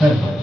खरं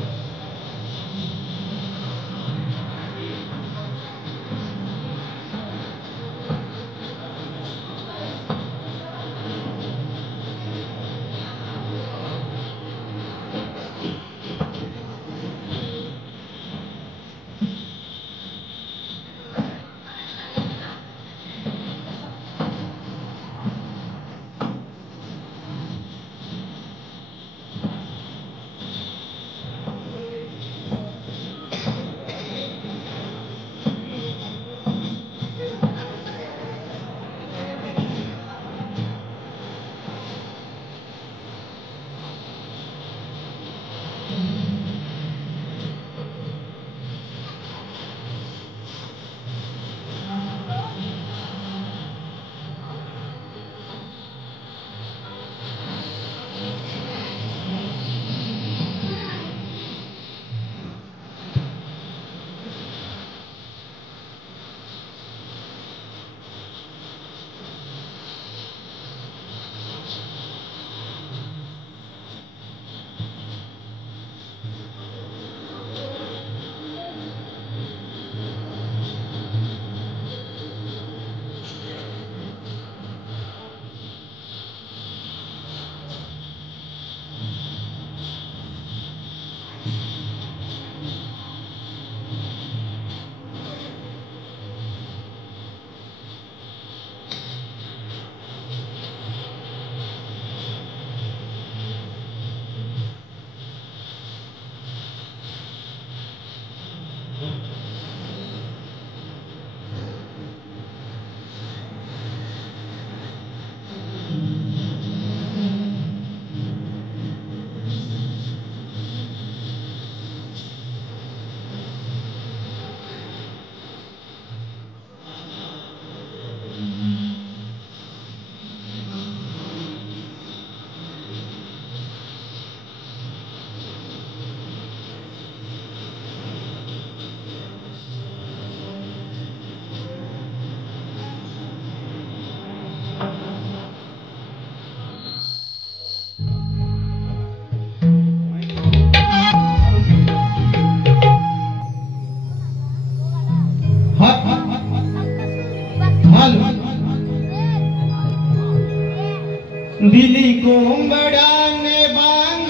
दिली कोंबड्याने बांग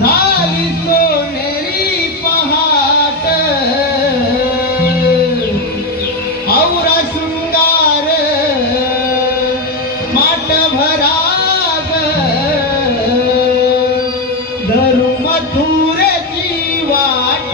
झाली सोनेरी पहाट औरा शृंगार माट भराग धरू मथुरेची वाट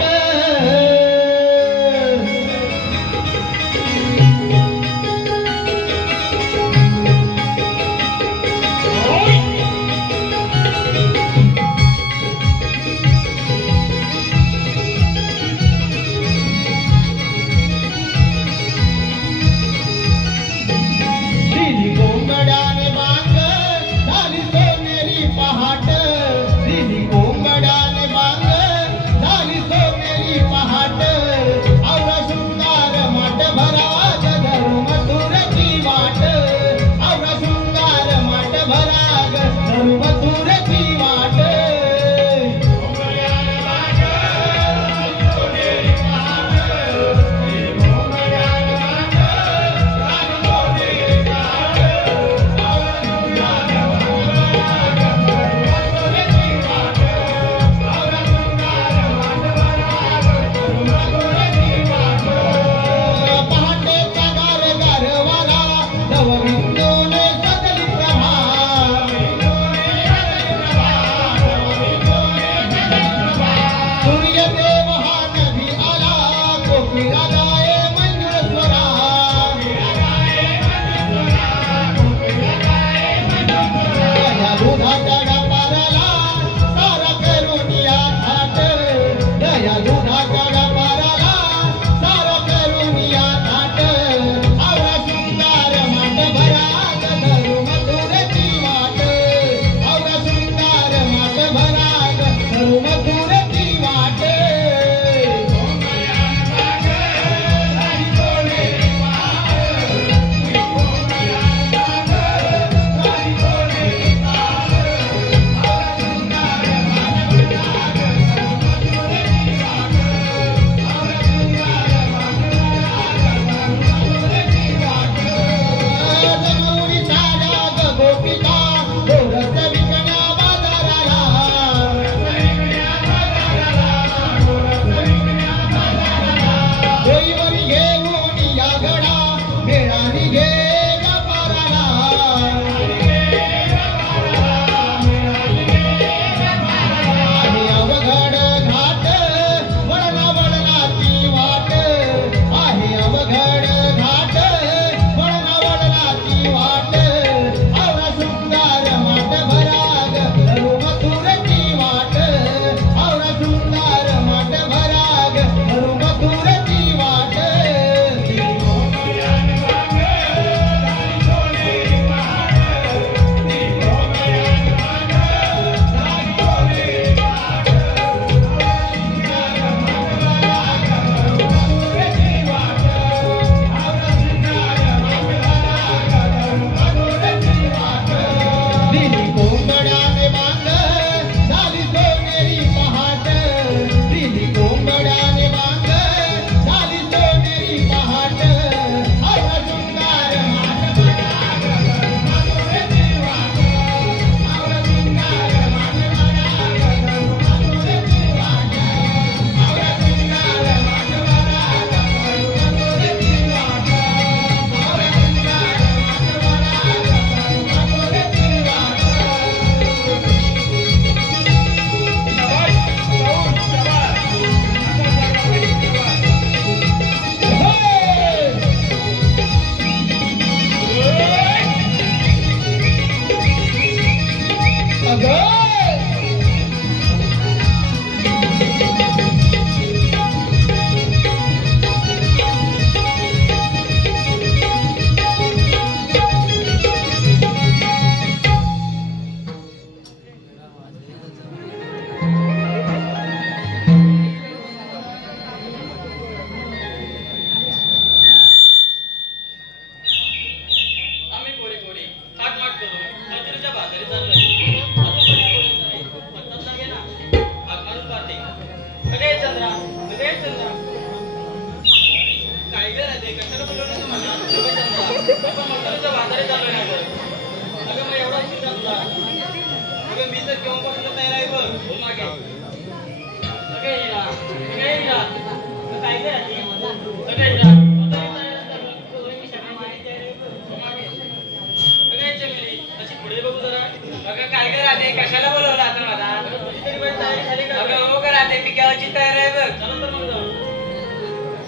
कशाला बोलवलं आता मला? अगं हो करा ते पिकाची तयारी आहे बघ. चला तर मग जाऊ.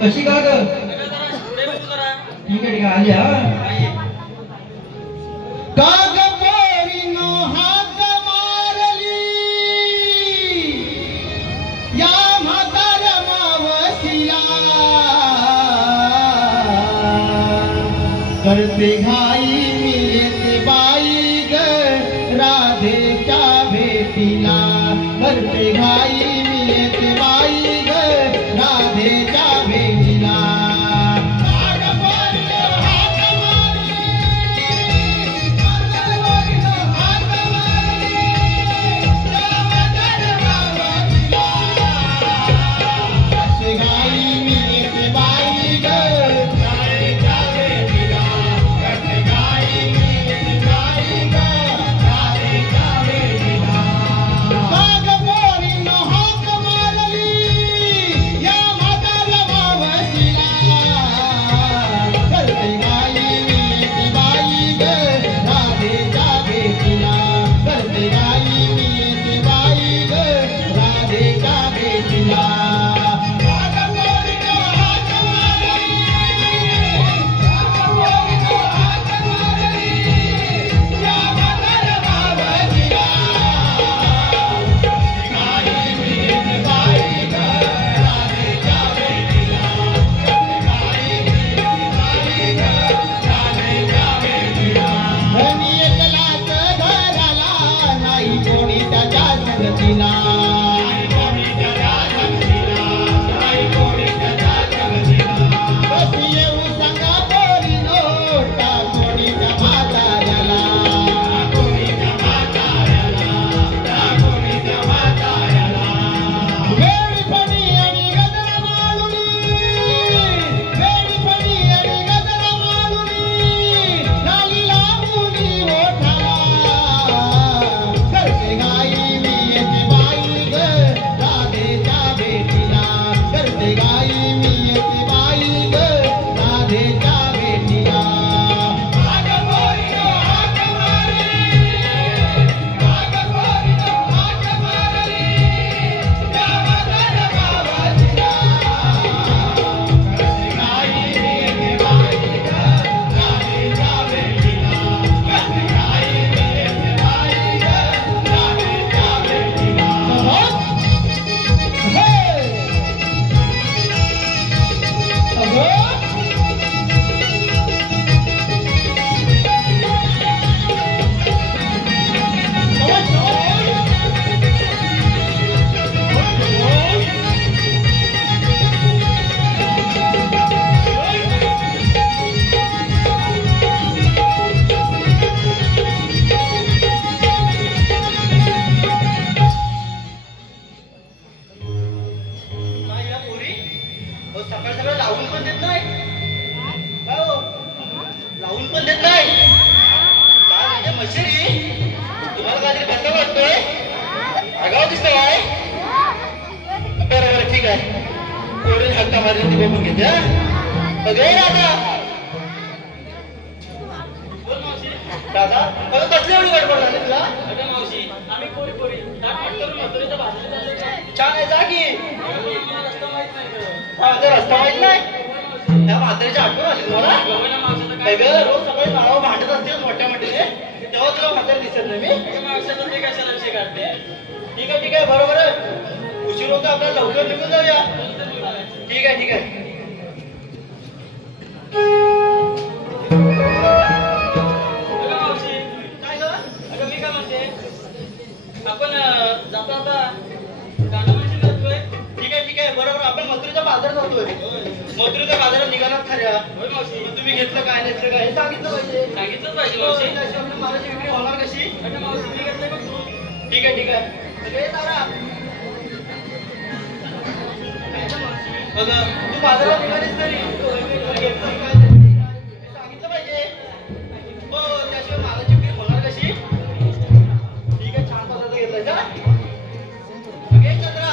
कशी का ग? ठीक आहे आल्या काग पोरीनो हात मारली या म्हातार मावशीला करते घाई मी येते बाई ग राधेच्या भेटीला करते घाई मी येते बाई ग राधेच्या भेटीला No भेटीला कशी येऊ सांगा पोरीनो टाकोडीच्या म्हाताऱ्याला वेडीपणी आणि गजरा माळुनी वेडीपणी आणि गजरा माळुनी लालीला मुली ओठाला करते गाई मी येते बाई ग राधेच्या भेटीला करते गाई मी येते बाई ग राधेच्या भेटीला आग पोरीनो आग मारली आग पोरीनो आग मारली त्या म्हाताऱ्या बाबाजीला करते गाई मी येते बाई ग राधेच्या भेटीला करते गाई मी येते बाई ग राधेच्या भेटीला हे अगं नाही या पोरी हो सकाळ सकाळ लावून पण देत नाही काय हो लावून पण देत नाही काय म्हणजे मशिरी तुम्हाला काहीतरी कसं वाटतोय आगाव दिसतोय काय बरं बरं ठीक आहे पोरी हक्का मारून ती बघून घेते हा बघे दादा बोल मावशी दादा अगं कसली एवढी गडबड झाली तुला अगं मावशी आम्ही पोरी पोरी ताट पाट करून म्हातारीच्या भाषेत चाललो का? छान आहे जा की आम्हाला रस्ता माहित नाही गं. हा जर रस्ता माहित नाही त्या म्हातारीची आठवण आली तुम्हाला गं ना मावशी आता काय काय ग रोज सकाळी नाव भांडत असतील मोठ्या मोठ्याने तेव्हा तुला म्हातारी दिसत नाही मी अगं मावशी आता ते कशाला विषय काढते ठीक आहे बरोबर आहे उशीर होतो आपल्याला लवकर निघून जाऊया ठीक आहे अगं मावशी काय ग अगं मी काय म्हणते आपण जातो आता गाणं म्हणशील जातोय ठीक आहे बरोबर आपण मथुरेचा बाजार जातोय मथुरेच्या बाजारात निघाणार खऱ्या होय मावशी मग तुम्ही घेतलं काय नेतलं काय हे सांगितलं पाहिजे सांगितलंच पाहिजे मावशी त्याशिवाय मालाची विक्री होणार कशी अगं मावशी मी घेतलंय बघ तू ठीक आहे सगळे तारा अगं तू बाजारात निघालीस तरी घेतलं काय हे सांगितलं पाहिजे हो त्याशिवाय मालाची विक्री होणार कशी ठीक आहे छान पदार्थ घेतलाय का घे चंद्रा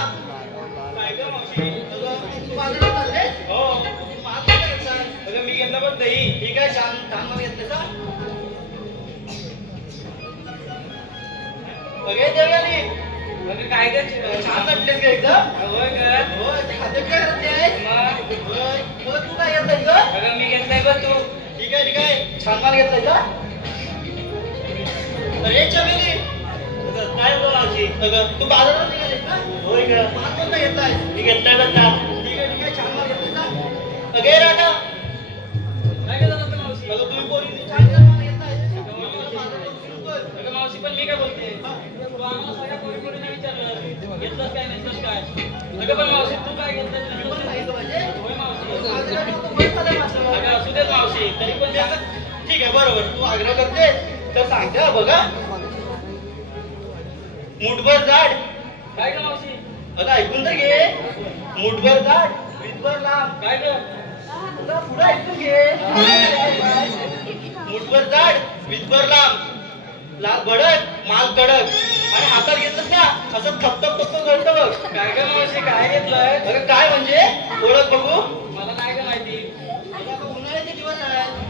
काय गं मावशी अगं तू बाजारात चाललेस हो माल काय घेतलाय अगं मी घेतलं बघ दही ठीक आहे छान माल घेतलं का बघे देवयानी अगं काय गं छान वाटतेस का एकदम होय गं हो ते खाद्य काय करते आहेस मग होय हो तू काय घेतलाय का अगं मी घेतलंय बघ तू ठीक आहे छान माल घेतलाय का अरे चमेली काय बोलायची अगं तू बाजारात निघालीस ना होय ग माल कोणता घेतलाय मी घेतलाय बघा ठीक आहे छान माल घेतलाय का अगे राणा काय गं झालं होतं मावशी अगं तुम्ही पोरी छान माल घेतलाय अगं मावशी पण मी काय बोलते तू आम्हाला सगळ्या पोरी पोरीने विचारलं घेतलंस काय नेतलंस काय अगं पण मावशी तू काय घेतलंस नेतलंस काय? होय मावशी अगं असू देत मावशी तरी पण सांग. ठीक आहे बरोबर तू आग्रह करते तर सांगते हा बघा मुठभर जाड काय गं मावशी अगं ऐकून तर घे मुठभर जाड वीजभर लांब काय गं अगं पुढं ऐकून घे मुठभर जाड वीजभर लांब लाल भडक माल कडक आणि हातात घेतलं ना असं थपथप गळतं बघ काय गं मावशी काय घेतलंय अगं काय म्हणजे ओळख बघू मला नाही गं माहिती आता उन्हाळ्याचे दिवस आहेत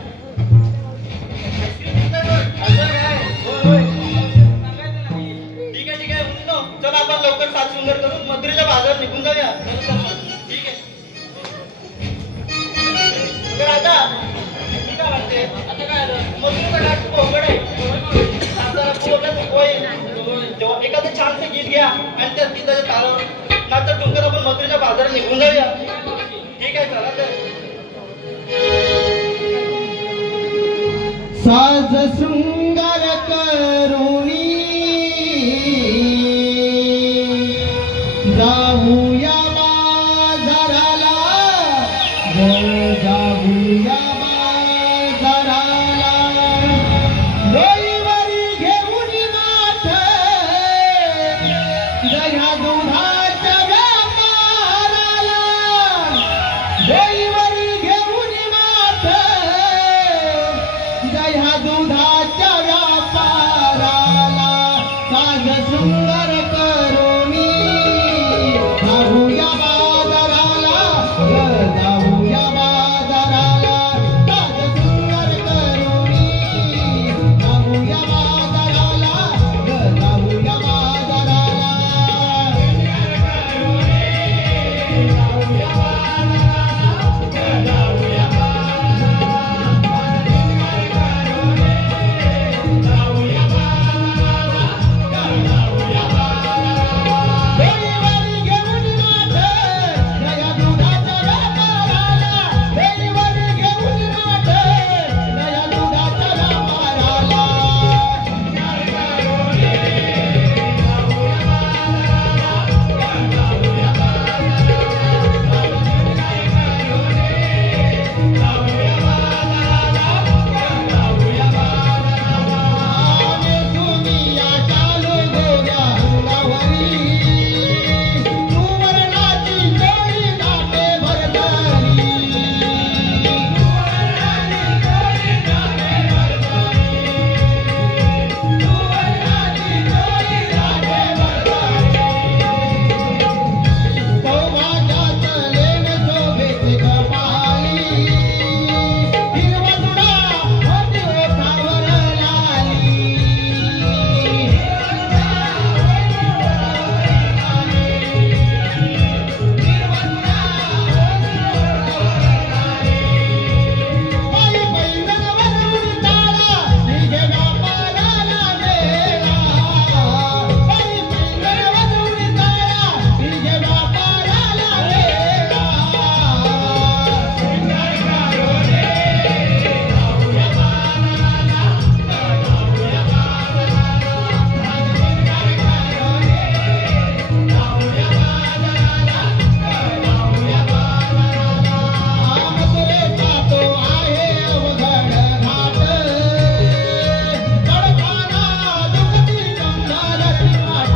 आईस्क्रीम घेतलंय बघ असं काय होय सांगायचं नाही ठीक आहे मुलीनो चला आपण लवकर सात सुंदर करून मथुरेच्या बाजारात निघून जाऊया ठीक आहे तर आता मी काय म्हणते आता काय आलं मथुरेचा घाट खूप अवघड आहे सातारा पूर्ण होईल तेव्हा एखादं छानसं गीत घ्या आणि त्या गीताच्या तालावर नाचत टुंकर आपण मथुरेच्या बाजारात निघून जाऊया ठीक आहे चला तर साज शृंगार करुणी जाऊया बाजाराला जाऊया बाजाराला डोईवरी घेऊन माठ दह्या दुधाच्या व्यापाराला डोईवरी घेऊन माठ दह्या दुधाच्या व्यापाराला साज सुंदर करुणी जाऊया बाजाराला जाऊया बाजाराला साज सुंदर करुणी जाऊया बाजाराला जाऊया बाजाराला डोईवरी घेऊन माठ दह्या दुधाच्या व्यापाराला डोईवरी घेऊन माठ दह्या दुधाच्या व्यापाराला आम्ही दुनिया चालू गोऱ्या अंगावरी सुवर्णाची जोडी घाटे भरतारी सौभाग्यात लेन शोभेचे कपाली हिरवा तुडा होती ओठावर लाली बाई पैंजणावर उडताळा निघे व्यापाराला गेला बाई पैंजणावर उडताळा निघे व्यापाराला गेला आमतुरेचा तो आहे अवघड घाट तडकाना दुखती कंबरची पाठ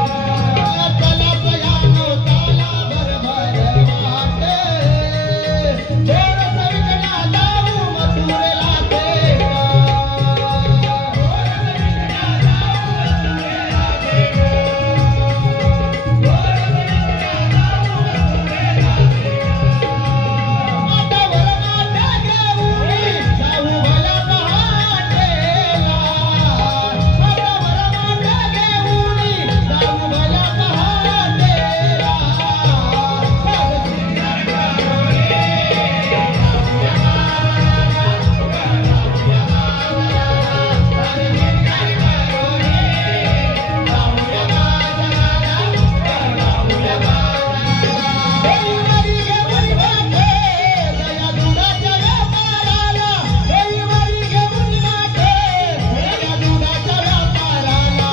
चला पयानो ताला भरभर वाट दोर सविकना जाऊ मथुरेला थेट माटावर माटा घेऊन जाऊ भला पहाटेला माटावर माटा घेऊन जाऊ भला पहाटेला डोईवरी घेऊन माठ दह्या दुधाच्या व्यापाराला डोईवरी घेऊन माठ दह्या दुधाच्या व्यापाराला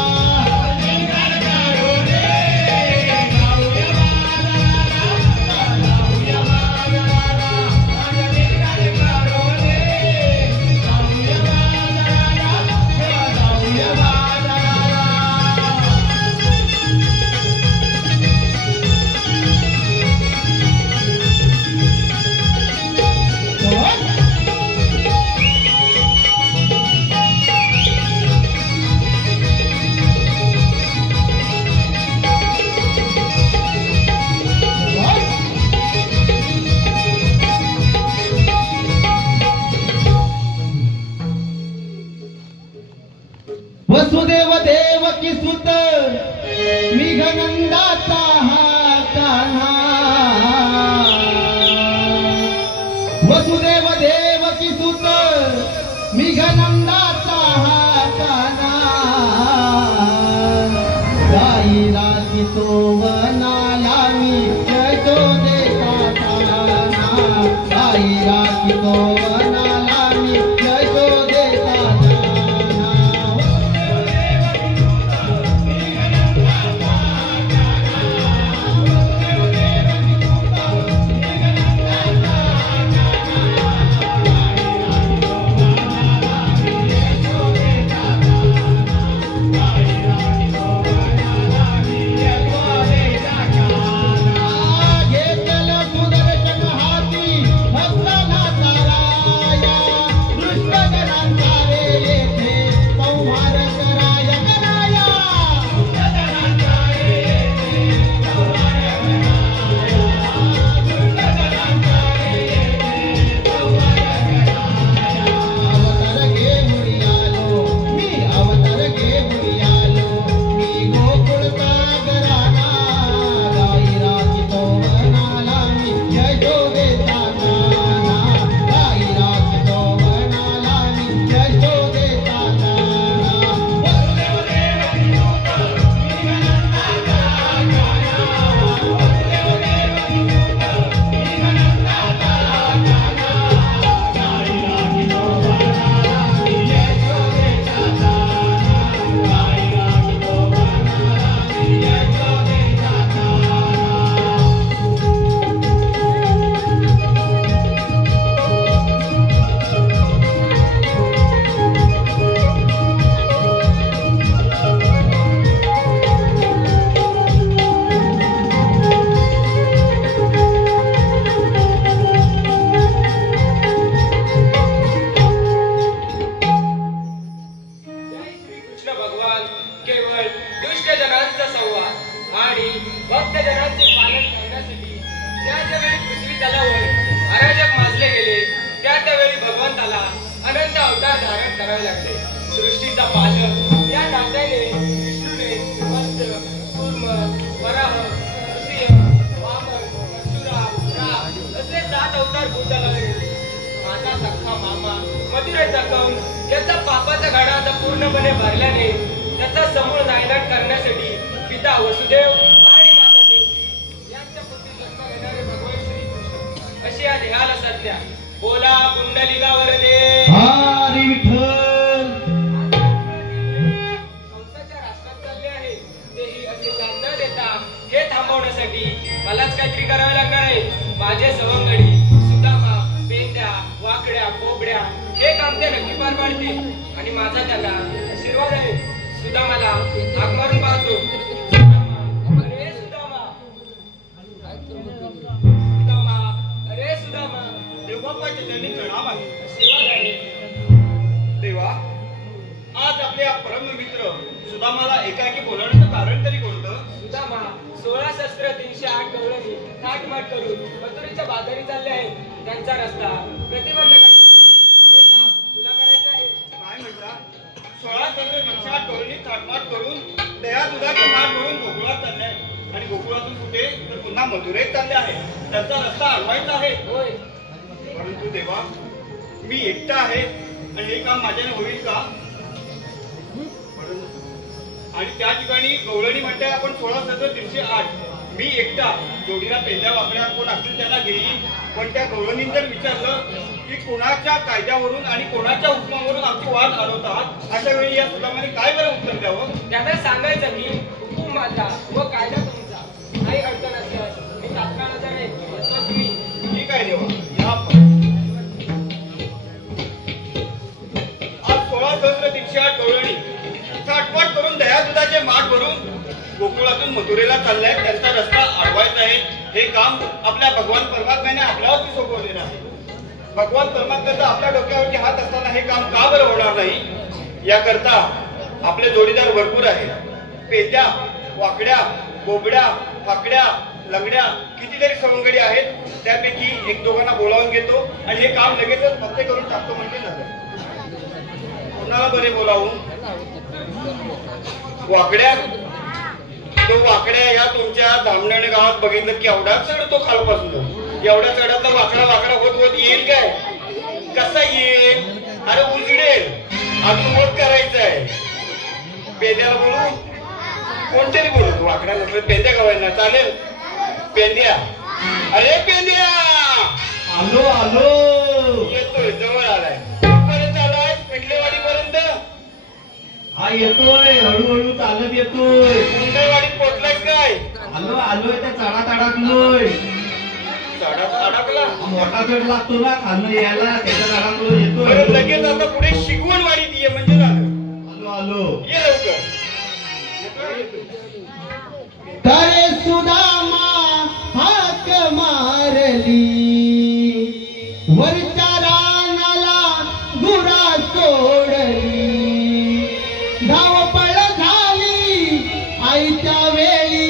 वसुदेव देवकी सुत मेघनंदाचा हा कान्हा वसुदेव देवकी सुत मेघनंदाचा हा कान्हा गाई राती तो वनाला मी यशोदेचा ताना गाई पृथ्वीचा पाशर या डांग्याने विष्णूने मत्स्य कूर्म वराह नृसिंह वामन परशुराम राम असे 7 अवतार भूताला लागले. माझा सख्खा मामा मथुरेचा कंस याचा पापाचा गाडा आता पूर्णपणे भरल्याने त्याचा समूळ नायनाट करण्यासाठी पिता वसुदेव आणि माता देवकी यांच्या पुत्री जन्म घेणारे भगवान श्रीकृष्ण अशी या देहाला सत्या. बोला कुंडलिका वरदे हरी विठ्ठल. कंसाच्या राष्ट्रात चालले आहे तेही असे जाण न देता हे थांबवण्यासाठी मलाच काहीतरी करावे लागणार आहे. माझे सवंगडी सुदामा पेंड्या वाकड्या कोबड्या हे काम ते नक्की पार पाडतील आणि माझा त्यांना आशीर्वाद आहे. सुदामाला हाक मारून पाहतो. सुदामा, अरे सुदामा, सुदामा, अरे सुदामा. देवबापाच्या चरणी प्रणाम आहे. आशीर्वाद आहे. देवा, आज आपल्या परममित्र सुदामाला एकाएकी बोलवण्याचं कारण तरी कोणतं? सुदामा 16 शस्त्र 308 गवळणी थाटमाट करून मथुरेच्या बाजारी चालले आहेत. त्यांचा रस्ता प्रतिबंध करण्यासाठी हे काम तुला करायचं आहे. काय म्हणता? 16 शस्त्र 308 गवळणी थाटमाट करून दया दुधाचे माठ भरून गोकुळात चालले आहे आणि गोकुळातून कुठे तर पुन्हा मथुरेत चालले आहे. त्यांचा रस्ता अडवायचा आहे. होय. परंतु देवा, मी एकटा आहे आणि हे काम माझ्याने होईल का? आणि त्या ठिकाणी गवळणी म्हणताय आपण 16 शस्त्र 308. मी एकटा, जोडीला पेंड्या वाकड्या कोण असतील त्यांना घेईन. पण त्या गवळणीने जर विचारलं की कोणाच्या कायद्यावरून आणि कोणाच्या हुकमावरून आमचे वाद अडवत आहात, अशा वेळी या सुदामाने काय बरं उत्तर द्यावं? त्यांना सांगायचं की हुकूम माझा व कायदा तुमचा. काही अडचण असल्यास मी तात्काळ हजर आहे. येतो तुम्ही. ठीक आहे देवा, या आपण. आज 16 शस्त्र 308 गवळणी थाटमाट करून दया दुधाचे माठ भरून गोकुळातून मथुरेला चाललाय. त्यांचा रस्ता अडवायचा आहे. हे काम आपल्या भगवान परमात्म्याने आपल्यावरती सोपवलेलं आहे. भगवान परमात्म्याचा आपल्या डोक्यावरती हात असताना हे काम का बरं होणार नाही? याकरता आपले जोडीदार भरपूर आहेत. पेद्या वाकड्या बोबड्या फाकड्या लंगड्या कितीतरी सवंगडी आहेत. त्यापैकी 1-2 बोलावून घेतो आणि हे काम लगेचच फक्त करून टाकतो म्हणजे झालं. कोणाला बरे बोलावून? वाकड्या. तो वाकड्या या तुमच्या धामणे गावात बघितलं की एवढा चढतो खालपासून. एवढ्या चढातला वाकडा होत होत येईल काय? कसा येईल? अरे उजडेल. अजून होत करायचं आहे. पेंद्याला बोलू? कोणतरी बोलू. वाकड्या नसलं पेंद्या गावांना चालेल. पेंद्या, अरे पेंद्या. आलो आलो. येतोय, जवळ आलाय. कुठपर्यंत आलाय? पिटलेवाडी पर्यंत. हा येतोय, हळूहळू चालत येतोय. मुंबईवाडीत पोहोचलायस काय? आलो आलोय, त्या चढात अडकलोय. चढात अडकला? मोठा चढ लागतो ना खाल्लं यायला, त्याच्यात अडकलो येतोय. लगेच आता पुढे शिकवण वाडीत ये म्हणजे झालं. आलो आलो. ये लवकर. येतोय. करे सुदामा हाक मारली वरच्या रानाला गुरा सोडली. धावपळ झाली आईच्या वेळी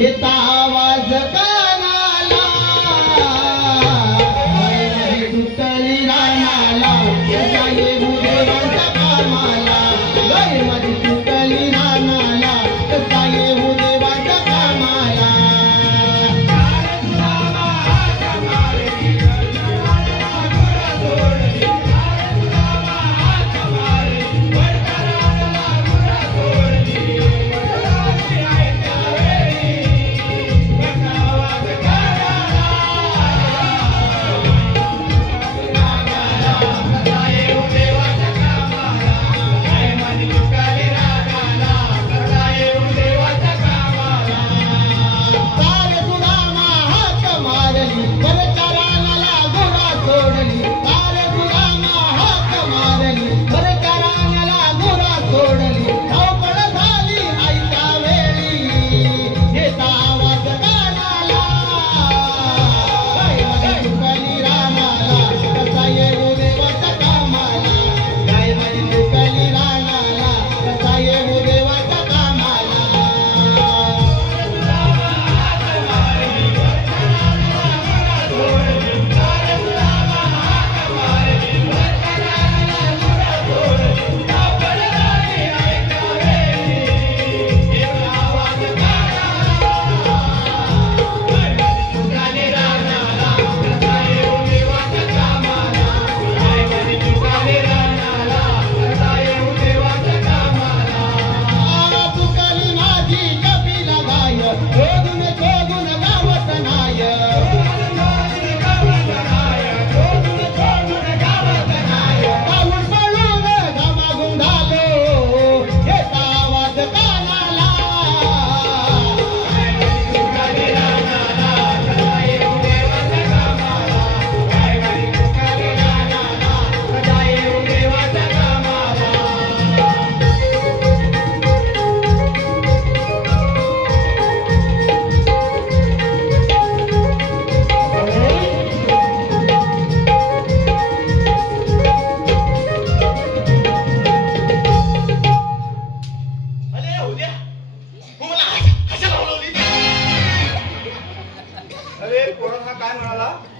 येता आवाज कानाला. मध्ये सुटली रानाला कसा येऊ देवांच्या कामाला. मध्ये सुटली रानाला कसा येऊ देवांच्या कामाला.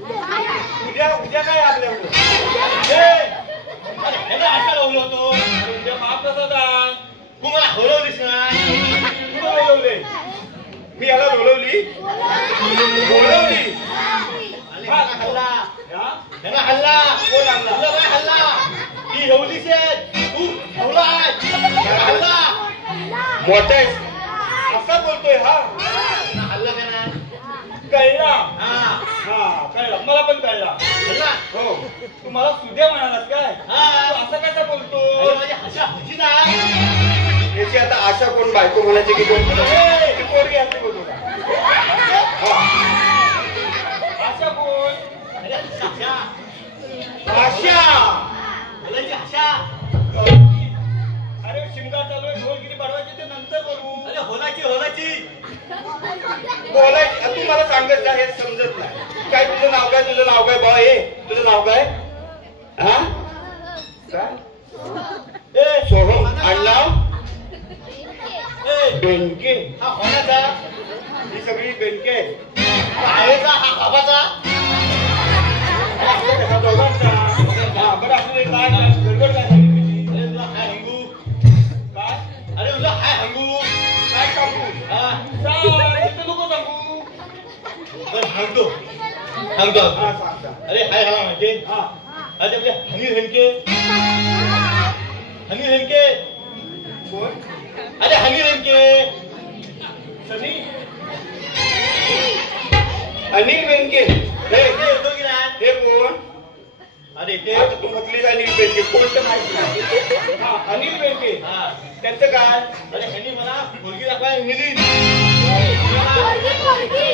उद्या उद्या काय आपल्याकडं असा लावलो होतो उद्या महाप्रसाद आहे. तू मला हलवलीस ना कुठं बोलवले मी याला बोलवली बोलवली हा हल्ला हा? ह्याला हल्ला कोण आणला? तुला काय हल्ला ती हेवलीस तू ठेवला हल्ला मोठा आहेस. असा बोलतोय हा हल्ला का ना कळला हा हा कळला मला पण कळला हल्ला हो तू मला सुद्या म्हणालास काय हा. तू असं कसा बोलतो माझी हशा हशी ना याची आता आशा कोण बायको म्हणायची की कोण ती पोरगी असते बोलतो का हा. आशा कोण अरे हशा आशा हलाची हशा अरे शिमगा चालू आहे ढोलगिरी बडवायची ते नंतर बोलू अरे होलाची बोलायची तू मला सांगत जा हे समजत नाही काय तुझं नाव काय बा हे तुझं नाव काय हा काय ए सोहम आडनाव बेनके हा होण्याचा ही सगळी बेनके आहे का हा बाबाचा हा दोघांचा हा बरं आपली काय गडबड काय झाली तुझी? अरे तुला हाय हंगू काय अरे तुला हाय हंगू काय सांगू हा सांग इथं नको सांगू बरं हंगतो हा सांग सांग अरे हाय हा म्हणजे हा अरे आपले हनीर हेनके कोण अरे हनीर हेनके सनी अनिल बेनके हे येतो की नाही हे कोण अरे ते आता तू म्हटलीस अनिल बेनके कोण तर माहिती नाही हा अनिल बेनके हा त्यांचं काय अरे ह्यांनी मला मुलगी दाखवायला नेली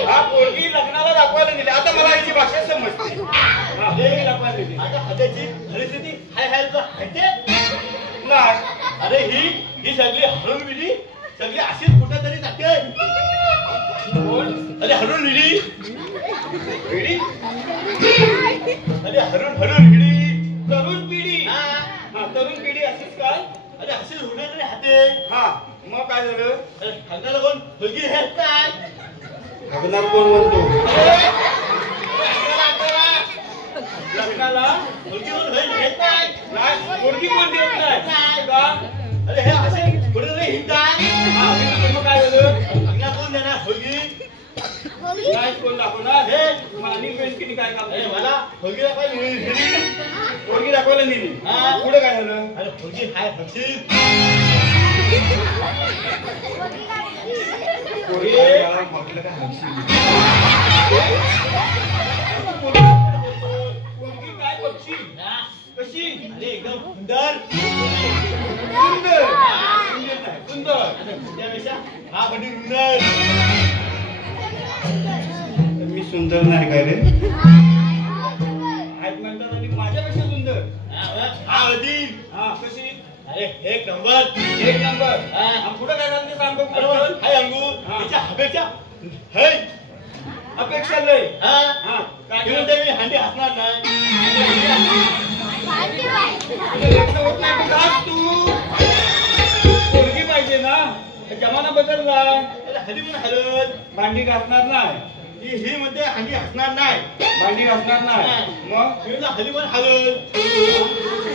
हा पोरगी लग्नाला दाखवायला दिली आता मला याची भाषा समजते हा पोरगी दाखवायला दिली आता हाताची परिस्थिती हाय हाय तुला माहितीये? नाही अरे ही सगळी हरून गेली सगळी अशीच कुठं तरी जाते कोण अरे हरून गेली पिढी अरे हरून गेली तरुण पिढी हा हा तरुण पिढी अशीच काय अरे अशीच कुठं तरी हाते हा मग काय झालं अरे हंगाला कोण मुलगी हेच काय लग्नात कोण म्हणतो लग्नाला मुलगी कोण हेच काय नाही पोरगी कोण देत नाही का अरे हे असे कुठे तरी हिंडताय हा मग काय झालं हंगा कोण देणार मुलगी नाही कोण दाखवणार हे अनिल बेनकेने काय काम अरे केलं? मला मुलगी दाखवायला नेली पोरगी दाखवायला नेली हा. पुढे काय झालं अरे मुलगी हाय हक्षी पोरगी म्हटलं काय हसली. पोरगी काय पक्षी कशी अरे एकदम सुंदर सुंदर सुंदर नाही सुंदर त्यापेक्षा हा बडी सुंदर मी सुंदर नाही काय रे आहेत म्हणतात आणि माझ्यापेक्षा सुंदर हा अदी हा कशी अरे एक नंबर एक नंबर हा. आणि पुढे काय झालं ते सांग बघू बरोबर पटकन. हाय अंगू हा. तिच्या हवेच्या है अपेक्षा लय हा हा काय म्हणून म्हणते ते मी हंडी हसणार नाही लग्न होत नाही तर का तू पोरगी पाहिजे ना जमाना बदलला अरे हंडी पण हलत भांडी घासणार नाही ही म्हणते हंडी हसणार नाही भांडी घासणार नाही मग मी हली पण हलत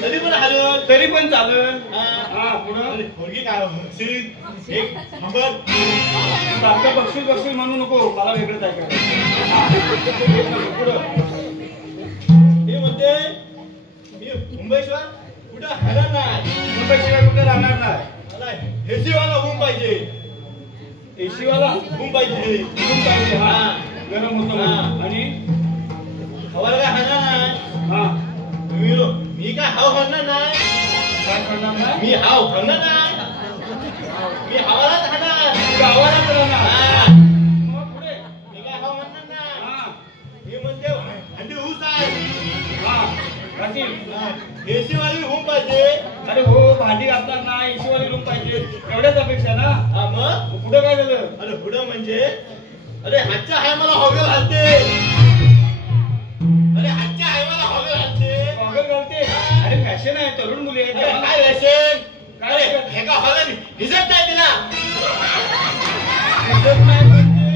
हली पण हलत तरी पण चालेल हा हा पुढं अरे पोरगी काय हसील एक नंबर सारखं बक्षील बक्षील म्हणू नको मला वेगळंच ऐकायचं हा. पुढं हे म्हणते मी मुंबईशिवाय कुठं हलत नाही मुंबईशिवाय कुठे राहणार नाही मला हेसीवाला होऊन पाहिजे एसीवाला होऊन पाहिजे रूम पाहिजे हा गरम होतं म्हणून. आणि हवाला काय हलणार नाही हा मी काय हाव म्हणणार नाही काय करणार नाही मी हाव म्हणणार नाही मी हवालाच खाणार गावालाच राहणार हा. मग पुढे मी काय हाव म्हणणार नाही हा मी म्हणते हंडी ऊस आहे हा घासील. एसीवाली होऊन पाहिजे अरे हो भांडी घासणार नाही एसीवाली रूम पाहिजे एवढ्याच अपेक्षा ना हा मग पुढे काय झालं अरे पुढं म्हणजे अरे हातच्या हाय मला हवे घालते अरे हातच्या हाय मला हवे घालते गॉगल घालते अरे फॅशन आहे तरुण मुली अरे आहेत काय रेशन काय अरे रेशन? हे का हवा भिजत नाही तिला दिसत नाही म्हणजे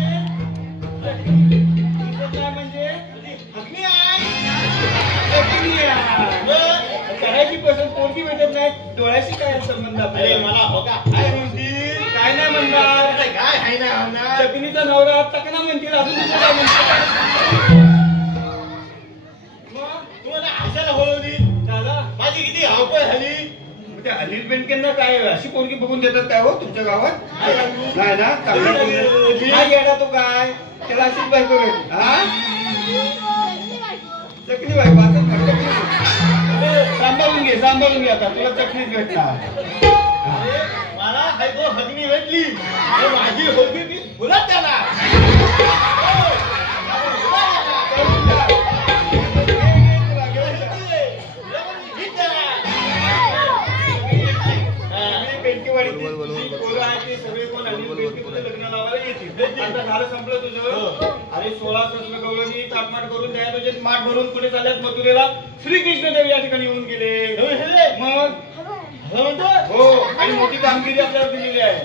दिसत नाही म्हणजे हगणी आहे डोळ्याशी काय संबंध अरे आपल्याला? मला हो का काय म्हणतील काय नाही म्हणणार काय आहे ना होणार जखनीचा नवरा टकना म्हणतील अजून दुसरं काय म्हणतील? मग तुम्हाला हसायला बोलवली दादा माझी किती धावपळ झाली त्या अनिल बेनकेंना काय अशी पोरगी बघून देतात काय हो तुमच्या गावात? नाही ना चांगला पोरगी. हा येडा तो काय त्याला अशीच बायको भेटली. हा चकली बायको असं सांभाळून घे आता तुला चकलीच भेटणार. अरे मला हायको हगणी भेटली अरे माझी होगी मी बोलत त्याला आता झालं संपलं तुझं. अरे 16 सहस्र गवळणी ताटमाट करून द्या तुझे माठ भरून कुठे चालल्यात मथुरेला श्रीकृष्ण देव या ठिकाणी येऊन गेले. मग हो आणि मोठी कामगिरी आपल्याला दिलेली आहे.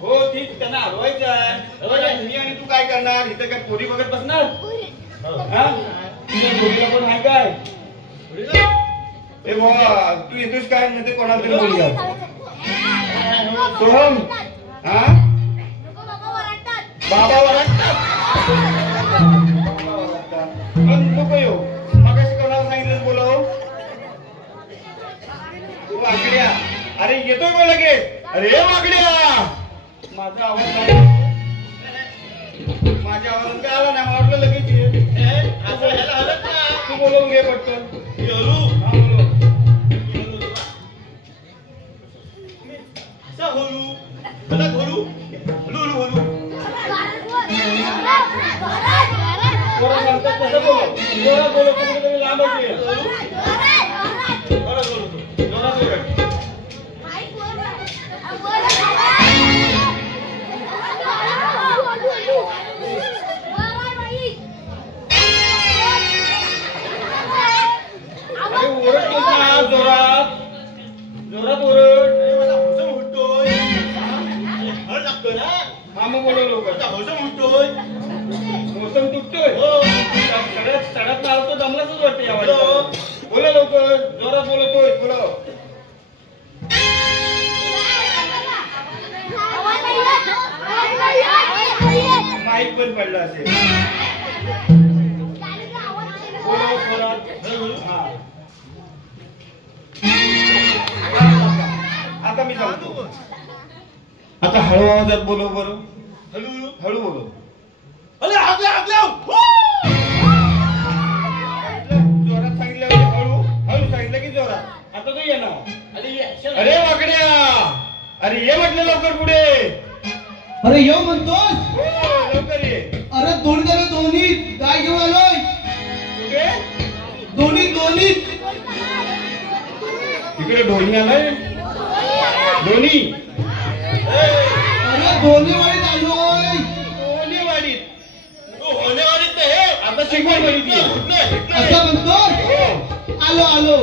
हो ठीक त्यांना हरवायचं आहे. मी आणि तू काय करणार इथं काय पोरी बघत बसणार? हा तुझ्या जोडीला पण आहे काय? ए बाबा तू येतोस काय म्हणते कोणाला तरी बोलूया. सोहम हा बाबा वरडतात. पण नको येऊ मगाशी कोणाला सांगितलं बोलाव तू वाकड्या. अरे येतोय बोल लगेच. अरे वाकड्या माझा आवाज नाही माझ्या आवाजात काय आला नाही मला वाटलं लगेच ये. असं ह्याला हलत ना तू बोलवून घे पटकन. योरू हा बोलव. असा होलू हलत होलू हलू होलू कोणा सांगतात तसं बोलव. जोरात बोलव कुठे लांब असेल. बरं बोलतो जोरात बोलव. अरे ओरडतोस ना जोरात जोरात ओरड. मला हौसम उठतोय हळ लागतो ना हा मग बोलव लवकर. आता हौसम उठतोय मोसम तुटतोय. हो सडक लावतो दमलाच वाटतं या वाटतं. बोला लवकर जोरात बोलतोय बोलव. माईक पण पडला असेल. बोलव जोरात. हा आता मी सांगतो. आता हळू आवाजात बोलव बरं. हलू हळू बोलव. अरे हागल्या हागल्या जोरात सांगितलं म्हणजे हळू हळू सांगितलं की जोरात. आता तो येणार. अरे वाकड्या अरे ये म्हटलं लवकर पुढे. अरे येऊ म्हणतोस? हो लवकर ये. अरे दोन्ही काय घेऊन आलोय? कुठे दोन्ही तिकडे ढोली आलाय. ढोली अरे दोन्ही वाडीत आलोय. ढोलीवाडीत. होण्यावारीच नाही आता शिकवण बघितली. असं म्हणतोस? आलो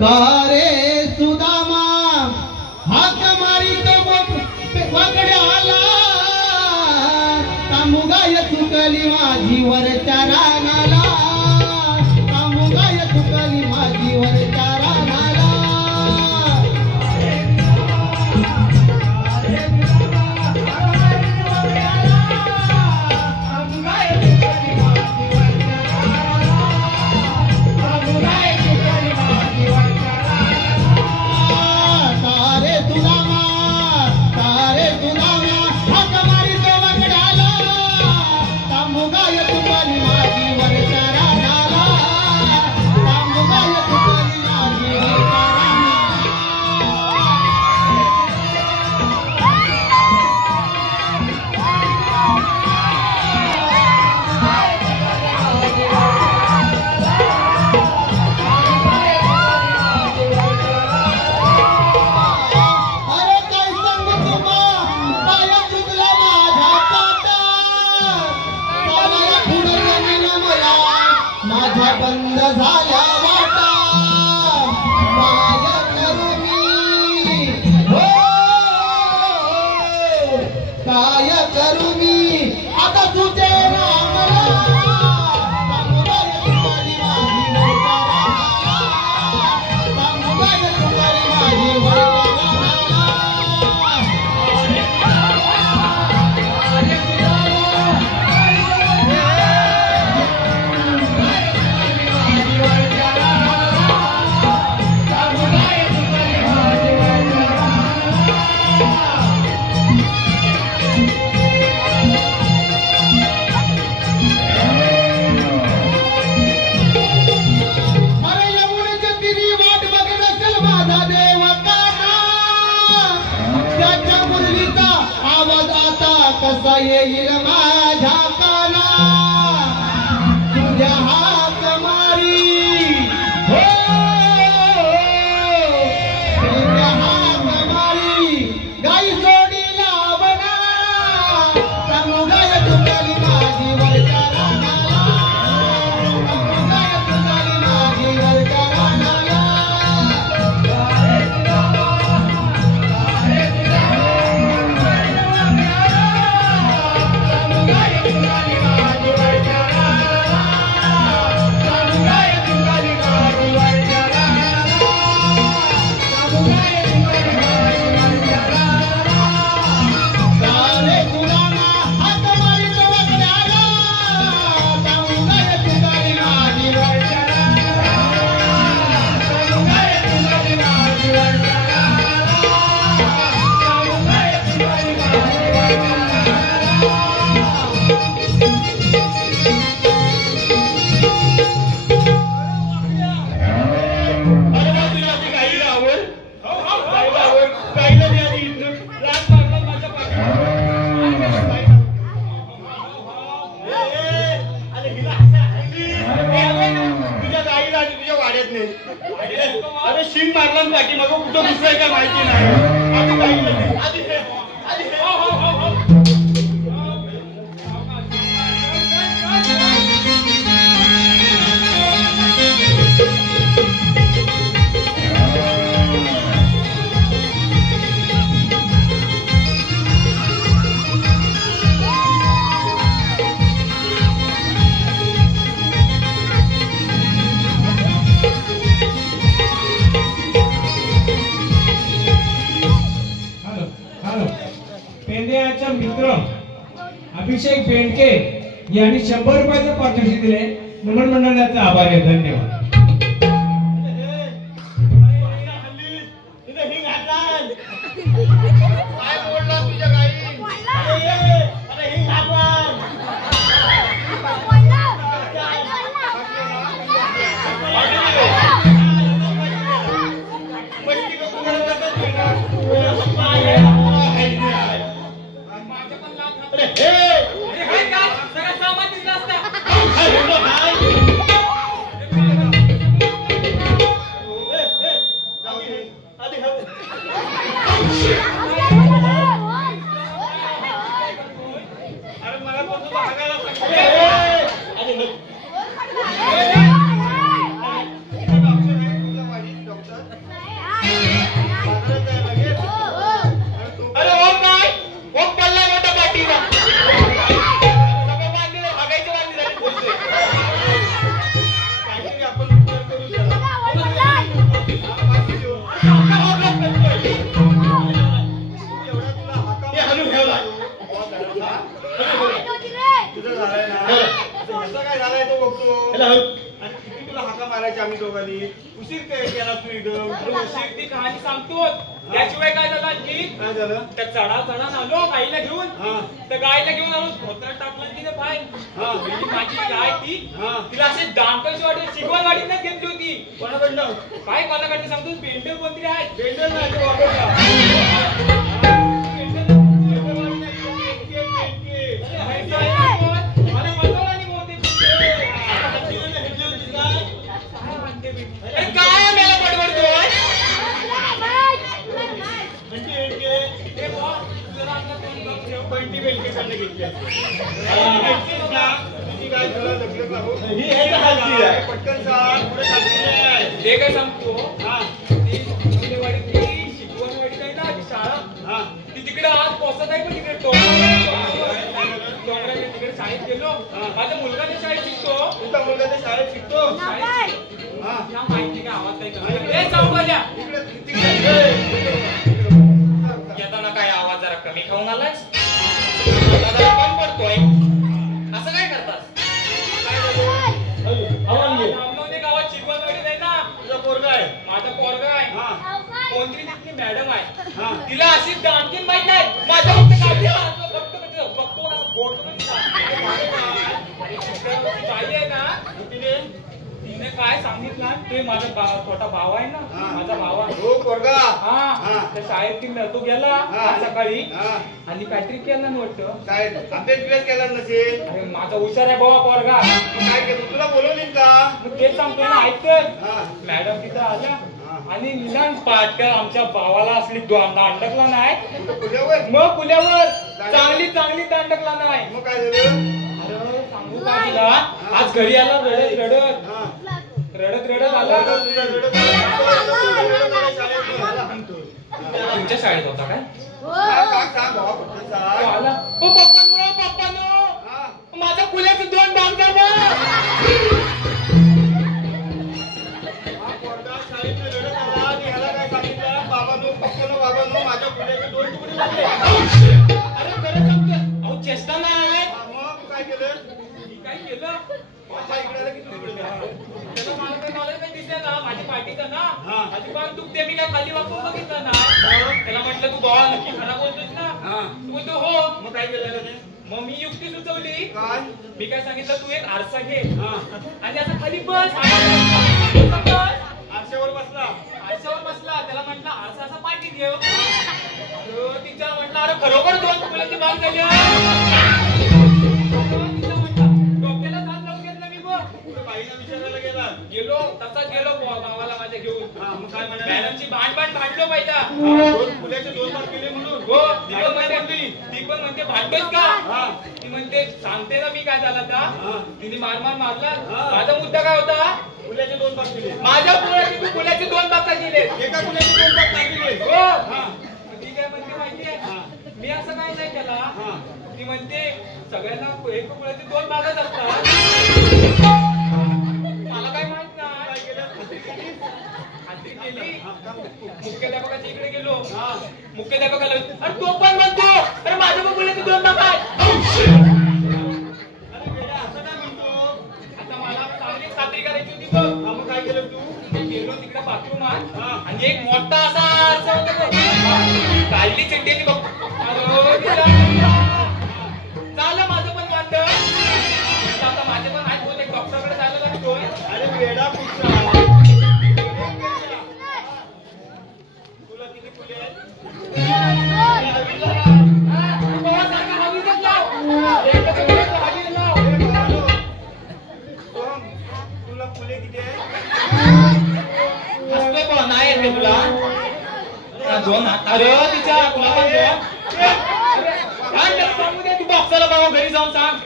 का रे सुदामा हाक मारी तो वाकडे आला तामुगाय चुकली माझी वरच्या रानाला तामुगाय चुकली माझी वरच्या रानाला बंद झाल्या वाटा काय करू मी हो काय करू मी आता तुझे रामला सामुदाय माझी माझी अरे शिंग मारला ना पाठी मग कुठं घुसलाय काय माहिती नाही आधी काही नाही. आधी हे. हो हो हो हो पेंड्याचा मित्र अभिषेक बेंडके यांनी 100 रुपयाचं पारितोषिक दिले. नमन मंडळाचा आभार आहे. धन्यवाद. काय बोलला तुझ्या गाई अरे हिंग हातवान मस्ती का कुणाला जातात माझ्या पण लाथ अरे घातली. हे अरे हाय का सगळा सामान दिसला असता. काय बोललो काय आधी हवे अरे मला पण तुला हागायला सांगितलं आधी हवे अरे हो काय हो पल्ला मोठा पाठीला सगळं बांधलेलं भागायचं बांधली झाली बोलतोय काहीतरी आपण विचार करू त्याला एवढा तुला हाका हलू ठेवला तुझं झालंय ना ह्याचा काय झालाय तो बघतो आणि किती तुला हाका मारायची आम्ही दोघांनी उशीर काय केला तू इथं उशीर ती कहाणी सांगतो. त्याशिवाय काय झालं आणखी काय झालं त्या चढा आलो गाईला घेऊन. हा त्या गाईला घेऊन आलो धोतर टाकलं तिने पाय. हा पहिली माझी गाय ती हा तिला असे दांडकशी वाटत शिकवण गाडीनं घेतली होती. कोणाकडनं काय कोणाकडे सांगतो पेंटर कोणतरी आहेत. बेंडल नाही तो वापरला मला बसवला नाही बहुतेक. काय म्हणते बी? अरे काय मला बडबडतोय हे बुवा, जरा आपला तोंड बघ ठेव. पंटी बेल्टीकडनं घेतली तुझी काय तुला लग्न करू पटकन सांग पुढे चाललेली आहे ते काय सांगतो हा ती शिकवणवाडीतली शिकवणवाडी नाही ना ती शाळा हा ती तिकडे आज पोहोचत आहे पण तिकडे डोंगराच्या तिकडे शाळेत गेलो. माझा मुलगा त्या शाळेत शिकतो. तुझा मुलगा त्या शाळेत शिकतो शाळेत हा या माहिती का आवाज काय करतो हे सावकाल्या तिकडे येताना काय आवाज जरा कमी खाऊन आलायस मला जरा कमी पडतोय असं काय करतास धामणवणे गावात शिकवणवाडी नाही ना तुझा पोरगा आहे माझा पोरगा आहे हा कोणतरी तिथली मॅडम आहे हा तिला अशी आणखीन माहित नाही माझ्या फक्त काढली बघतो असं बोलतो बाई आहे ना तिने काय सांगितलं ते माझा छोटा भाव आहे ना हा. माझा भाव आहे हो पोरगा हा हा. त्या शाळेत तो गेला हा. आज सकाळी हा आणि काहीतरी केलं ना वाटतं. काय अभ्यास केला नसेल अरे माझा हुशार आहे बाबा पोरगा मग काय केलं तुला बोलवली का मग तेच सांगतोय ना ऐकतोय हा मॅडम तिथं आल्या हा. आणि निदान पाटकर आमच्या भावाला असली दांडकला नाही कुठं पुण्यावर मग पुण्यावर चांगली दांडकला नाही. मग काय झालं अरे सांगू का तुला आज घरी आला रडत हा आला तुझा रडत आला. शाळेत हाणतो. तुमच्या शाळेत होता काय सांग भावा कुठं तो सांग आला ओ पप्पानो हा माझ्या कुल्याचे 2 डांगर हा पोरगा शाळेत रडत आला आणि ह्याला काय सांगितलं बाबांनो माझ्या पुण्याचे 2 तुकडे झाले अरे खरं सांगतो अहो चेष्टा नाही मग तू काय केलं मी काय केलं माझ्या इकडे आलं की तुझ्याकडे जा. त्याला मला काही दिसलं ना माझी पाठी का ना हा. अजिबात दुखते मी काय खाली वापरून बघितलं ना त्याला म्हटलं तू बाळा नक्की खरा बोलतोस ना हा तू बोलतो हो मग काय केलं त्याने मग मी युक्ती सुचवली काय मी काय सांगितलं तू एक आरसा घे हा आणि असं खाली बस आरशावर बसला आरशावर बसला त्याला म्हटलं आरसा असा पाठी ठेव तिच्या म्हटलं अरे खरोखर 2 तुकड्यांची बाग झाली तिच्या म्हटलं डोक्याला हात लावून घेतला मी बघ कुठं बाईला विचारायला गेला गेलो तसाच गेलो गावाला मग काय म्हणाले? मॅडमची भांडलो पाहिजे. फुल्याचे 2 भाग केले म्हणून हो ती पण म्हणते भांडतोस का? ती म्हणते सांगते ना मी काय झालं का? तिने मारला. माझा मुद्दा काय होता? फुल्याचे 2 भाग केले. माझ्या फुलाचे तू फुलाचे 2 भाग केले. एका फुल्याचे 2 भाग टाकले. हो ती काय म्हणते माहितीये? मी असं काय नाही केला. ती म्हणते सगळ्यांना एक फुलाचे 2 भागच असतात. मला काय माहित नाही. खात्री केली. मुख्याध्यापकाच्या इकडे गेलो. मुख्याध्यापकाला अरे तो पण म्हणतो अरे माझ्या पण फुलाचे 2 भाग आहेत. आता मला चांगली खात्री करायची होती बघ. मग काय केलं तू? गेलो तिकडे बाथरूमात आणि एक मोठा असा काढली चिड्डी बघ. झालं माझं पण वाटतं. आता माझे पण आहेत बोल. एक डॉक्टरकडे जायला लागतोय. अरे वेडा कुठचा? तुला किती फुले आहेत? तुला फुले किती आहेत? नाही येते तुला 2 हात. अरे तिच्या तुला पण 2 सांगू दे. तू बॉक्साला बाबा घरी जाऊन सांग.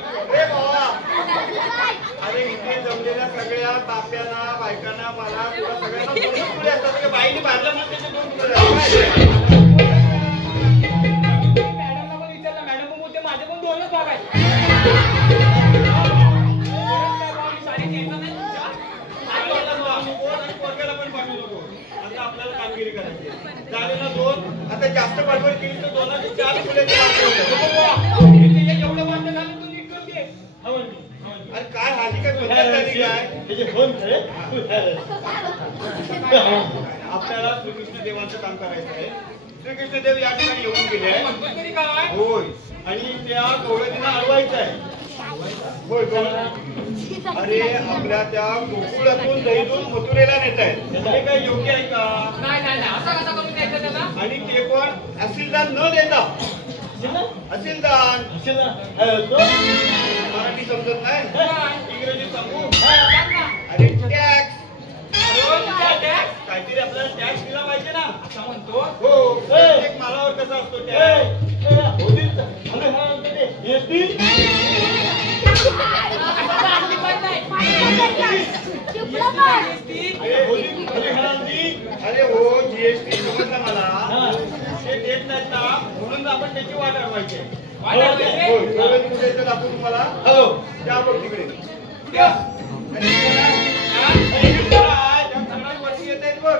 अरे इथे जमलेल्या सगळ्या बाप्यांना बायकांना मला तुला सगळ्यांना 2 फुले असतात. बाईने बांधलं म्हणून त्याचे 2 फुले असतात. मॅडमला पण विचारलं. मॅडम पण बोलते माझे पण 2च भाग आहेत. आपल्याला कामगिरी करायची झाले ना 2. आता जास्त बडबड केली तर 2 ते 4 फुले एवढं वाटतं झालं तू नीट करते. अरे काय हाजी काय आपल्याला श्रीकृष्ण देवांचं काम करायचं आहे. श्रीकृष्ण देव या ठिकाणी येऊन गेले आहे. म्हणतोस तरी काय? होय आणि त्या गवळणीला अडवायचं आहे. होय अरे आपल्या त्या गोकुळातून दही दूध मथुरेला नेत आहेत. हे काय योग्य आहे का? नाही असं कसं करून द्यायचं त्याला? आणि ते पण असीलदान न देता. असीलदान मराठी समजत नाही. इंग्रजी समजू. अरे टॅक्स काहीतरी आपल्याला टॅक्स दिला पाहिजे ना. असं म्हणतो. हो प्रत्येक मालावर कसा असतो टॅक्स? अरे हो जीएसटी समजला मला. ते देत नाहीत ना म्हणून आपण त्याची वाट अडवायची. दाखवू तुम्हाला. त्या बघ तिकडे वरती येत आहेत बघ.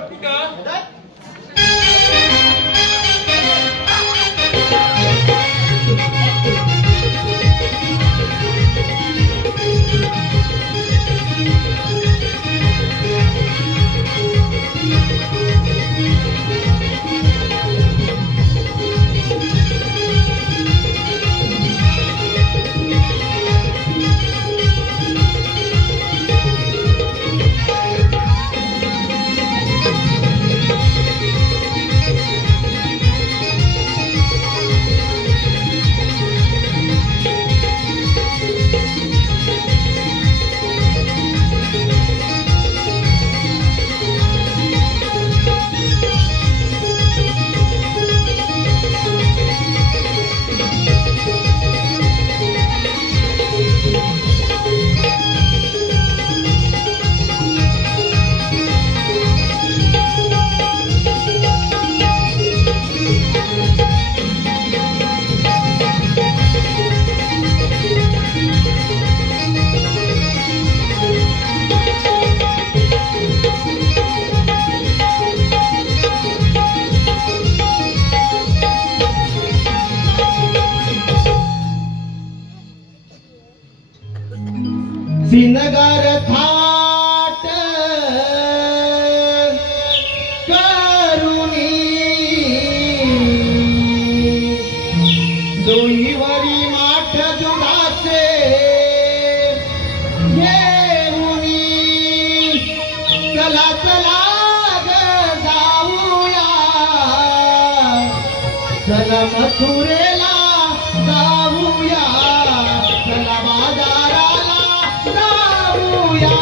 सिनगर थाट करुणी दोहीवरी माठ दुधाचे घेऊनी चला चला ग जाऊया चला मथुरेला जाऊया चला बाजाराला जाऊया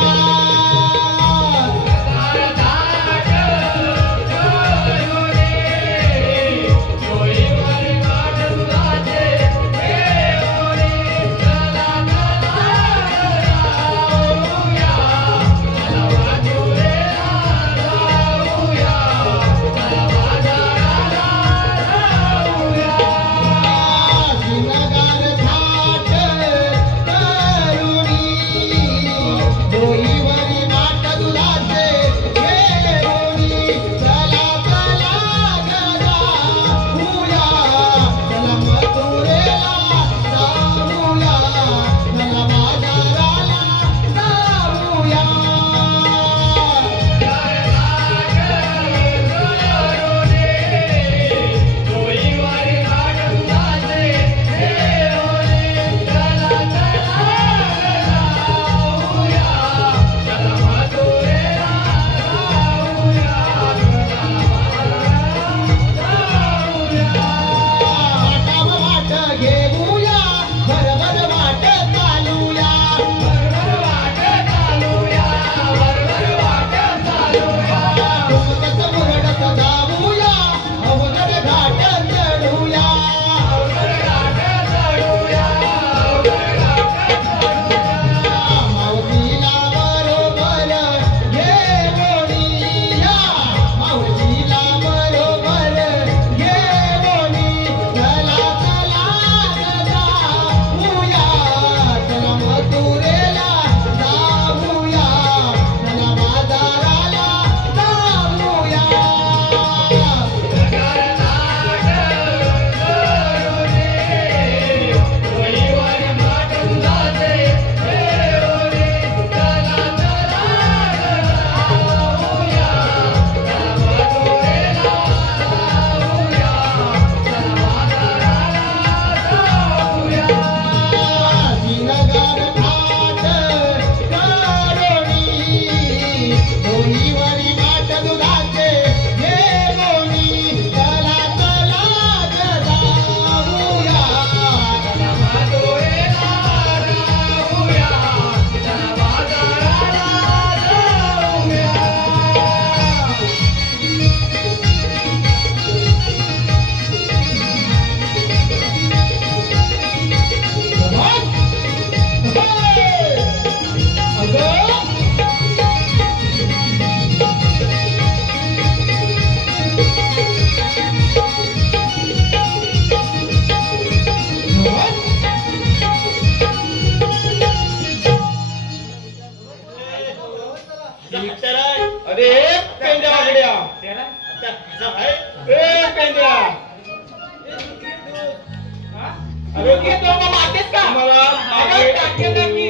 ओके तो मग मारतेस का मला अरे, टाकेल ना मी.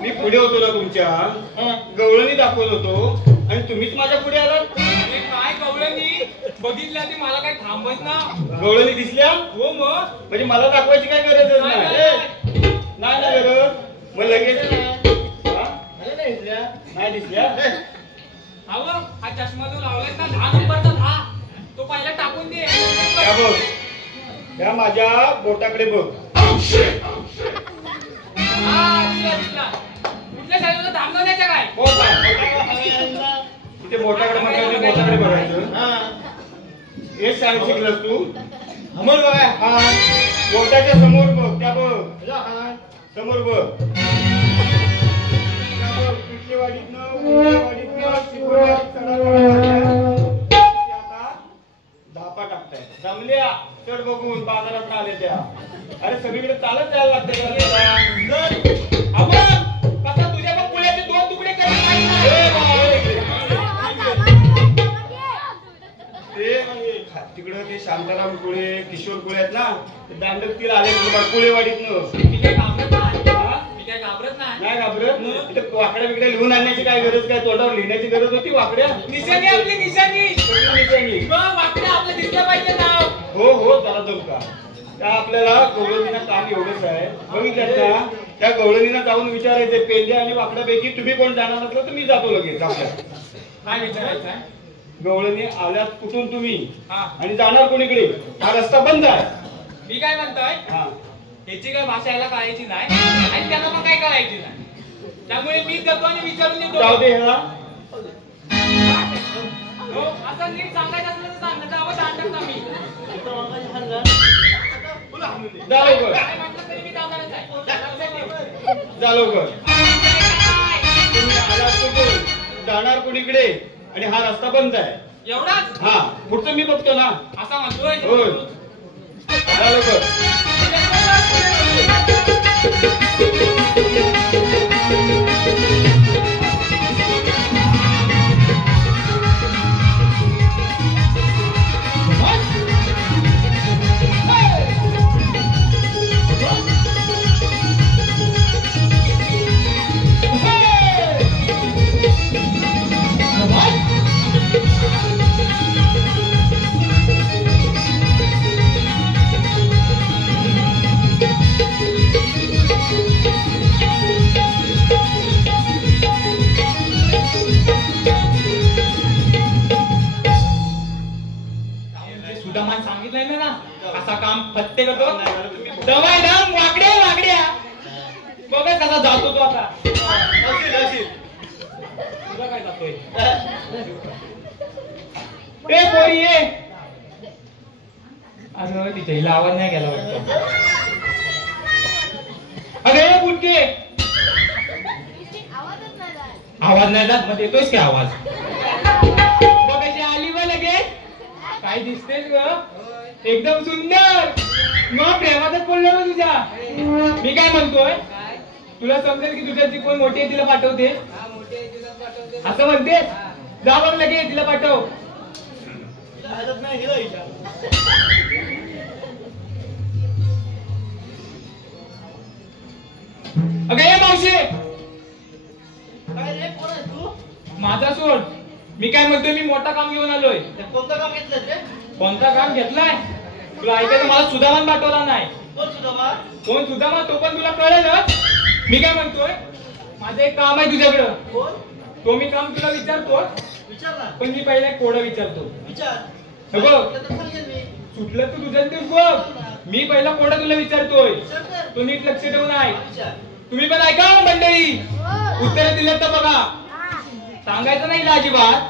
मी पुढे होतो ना तुमच्या गवळणी दाखवत होतो आणि तुम्हीच माझ्या पुढे आलात. अरे काय गवळणी बघितल्या ते मला काय थांबत ना. गवळणी दिसल्या हो मग म्हणजे मला दाखवायची काय गरजच नाही, नाही. नाही. नाही ना गरज मग लगेच हा? नाही दिसल्या अहो हा चष्मा जो लावलाय ना 10 नंबरचा 10 तो पहिला टाकून दे. त्या बघ त्या माझ्या बोटाकडे बघ. हा, दिसला, दिसला. कुठल्या साईडला थांबणार त्याच्या काय बोट आहे. तिथे बोटाकडे म्हटलं बोटाकडे बघायचं. हे शाळेत शिकलास तू समोर बघ हा बोटाच्या समोर बघ त्या बघ समोर बघ. त्या बघ, पिठलेवाडीतनं, उंचेवाडीतनं, शिकोड्यात, चढावाडीतनं ते आता धापा टाकताय. जमल्या चढ बघून बाजारात आले त्या. अरे सगळीकडे चालत जायला लागतं कसा तुझ्या मग पुण्याचे 2 तुकडे करून माहित नाही. तिकडं ते शांताराम कुळे किशोर कुळे आहेत ना ते दांडकतील आले कुळेवाडीतनं. मी काय घाबरत नाही. हा? मी काय घाबरत नाही. नाही घाबरत. तिथे वाकड्या बिकड्या लिहून आणण्याची काय गरज काय तोंडावर लिहिण्याची गरज होती वाकड्या. निशाणी आपली निशाणी. निशाणी. मग वाकड्या आपलं दिसलं पाहिजे नाव. हो हो त्याला जाऊ का त्या आपल्याला गवळणीनं काम एवढंच आहे बघितलं ना. त्या गवळणीनं जाऊन विचारायचे पेंद्या आणि वाकड्यापैकी तुम्ही कोण जाणार असलं तर मी जातो लगेच आपल्या. काय विचारायचं आहे? गवळणी आल्यात कुठून तुम्ही हा. आणि जाणार कोणीकडे हा रस्ता बंद आहे. मी काय म्हणतोय हा ह्याची काय भाषा याला कळायची नाही आणि त्यांना पण काय कळायची नाही. त्यामुळे मी जातो आणि विचारून येतो. जाऊ दे ह्याला. हो असं नीट सांगायचं असलं तर सांग. नाहीतर आवाज आणतात मी. जा लवकर काय म्हटलं तरी मी जाणारच आहे. लक्षात ठेव. जा लवकर. तुम्ही आलात कुठून जाणार कोणीकडे आणि हा रस्ता बंद आहे. एवढाच हा पुढचं मी बघतो ना. असा म्हणतोय. होय जा लवकर. सुदामान सांगितलंय ना असा काम फत्ते करतो. दवाई ना वाकड्या वाकड्या बघा कसा जातो तो आता. तुला काय जातोय? ए पोरी ये. अरे तिथे हिला आवाज नाही गेला वाटतं. अरे बुटके आवाज नाही जात मग येतोयस काय आवाज? बघ कशी आली बा लगेच. काय दिसतेस ग एकदम सुंदर. मग प्रेमातच पडलो ना तुझ्या. मी काय म्हणतोय तुला समजेल की तुझ्या जी कोण मोठी आहे तिला पाठवते असं म्हणते. जा बघ लगेच तिला पाठव. अगं ये मावशी. काय रे कोण आहे तू? माझा सोड. मी काय म्हणतोय मी मोठा काम घेऊन आलोय. कोणतं काम घेतलं रे? कोणता काम घेतलाय तुला ऐकायचं? मला सुदामान पाठवला नाही. कोण सुदामा? कोण सुदामा तो पण तुला कळेलच. मी काय म्हणतोय माझं एक काम आहे तुझ्याकडं. कोण? तो मी काम तुला विचारतो विचार ना. पण मी पहिला एक कोडं विचारतो. विचार. हे बघ तर सांगेन मी. सुटलं तू तुझं तूच बघ. मी पहिला कोडं तुला विचारतोय विचार कर. तो नीट लक्ष ठेवून ऐक. विचार. तुम्ही पण ऐका हो मंडळी. उत्तर दिलं तर बघा सांगायचं नाही अजिबात.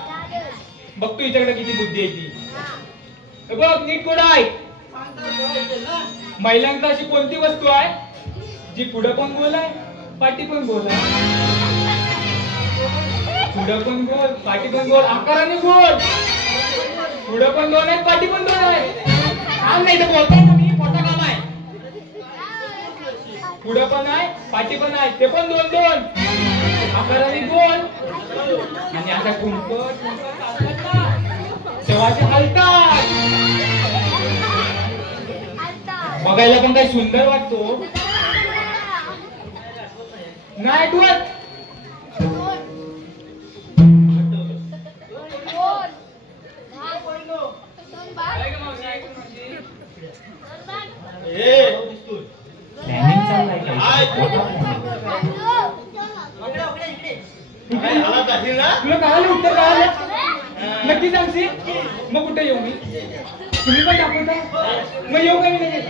बघतो हिच्याकडे किती बुद्धी आहे ती. हे बघ नीट कोडं ऐक. सांगता बोलायचं ना. महिलांकडे अशी कोणती वस्तू आहे जी पुढं पण गोल आहे पाठी पण गोल आहे? पुढं पण गोल पाठी पण गोल आकाराने गोल. पुढं पण दोन आहेत पाठी पण दोन आहे. काम नाही तर बोलताय ना मी मोठं काम आहे. पुढं पण आहे पाठी पण आहे ते पण दोन दोन आकाराने गोल आणि असा कुंकट तेव्हा ते हलतात. बघायला पण काही सुंदर वाटतो. नाही आठवत. काय गं मावशी, ऐक ना मावशी. प्लॅनिंग चाललाय काय? आला जाशील ना? तुला कळालं उत्तर कळालं? नक्की सांगशील? मग कुठे येऊ मी? तुम्ही पण दाखवता? मग येऊ का मी लगेच?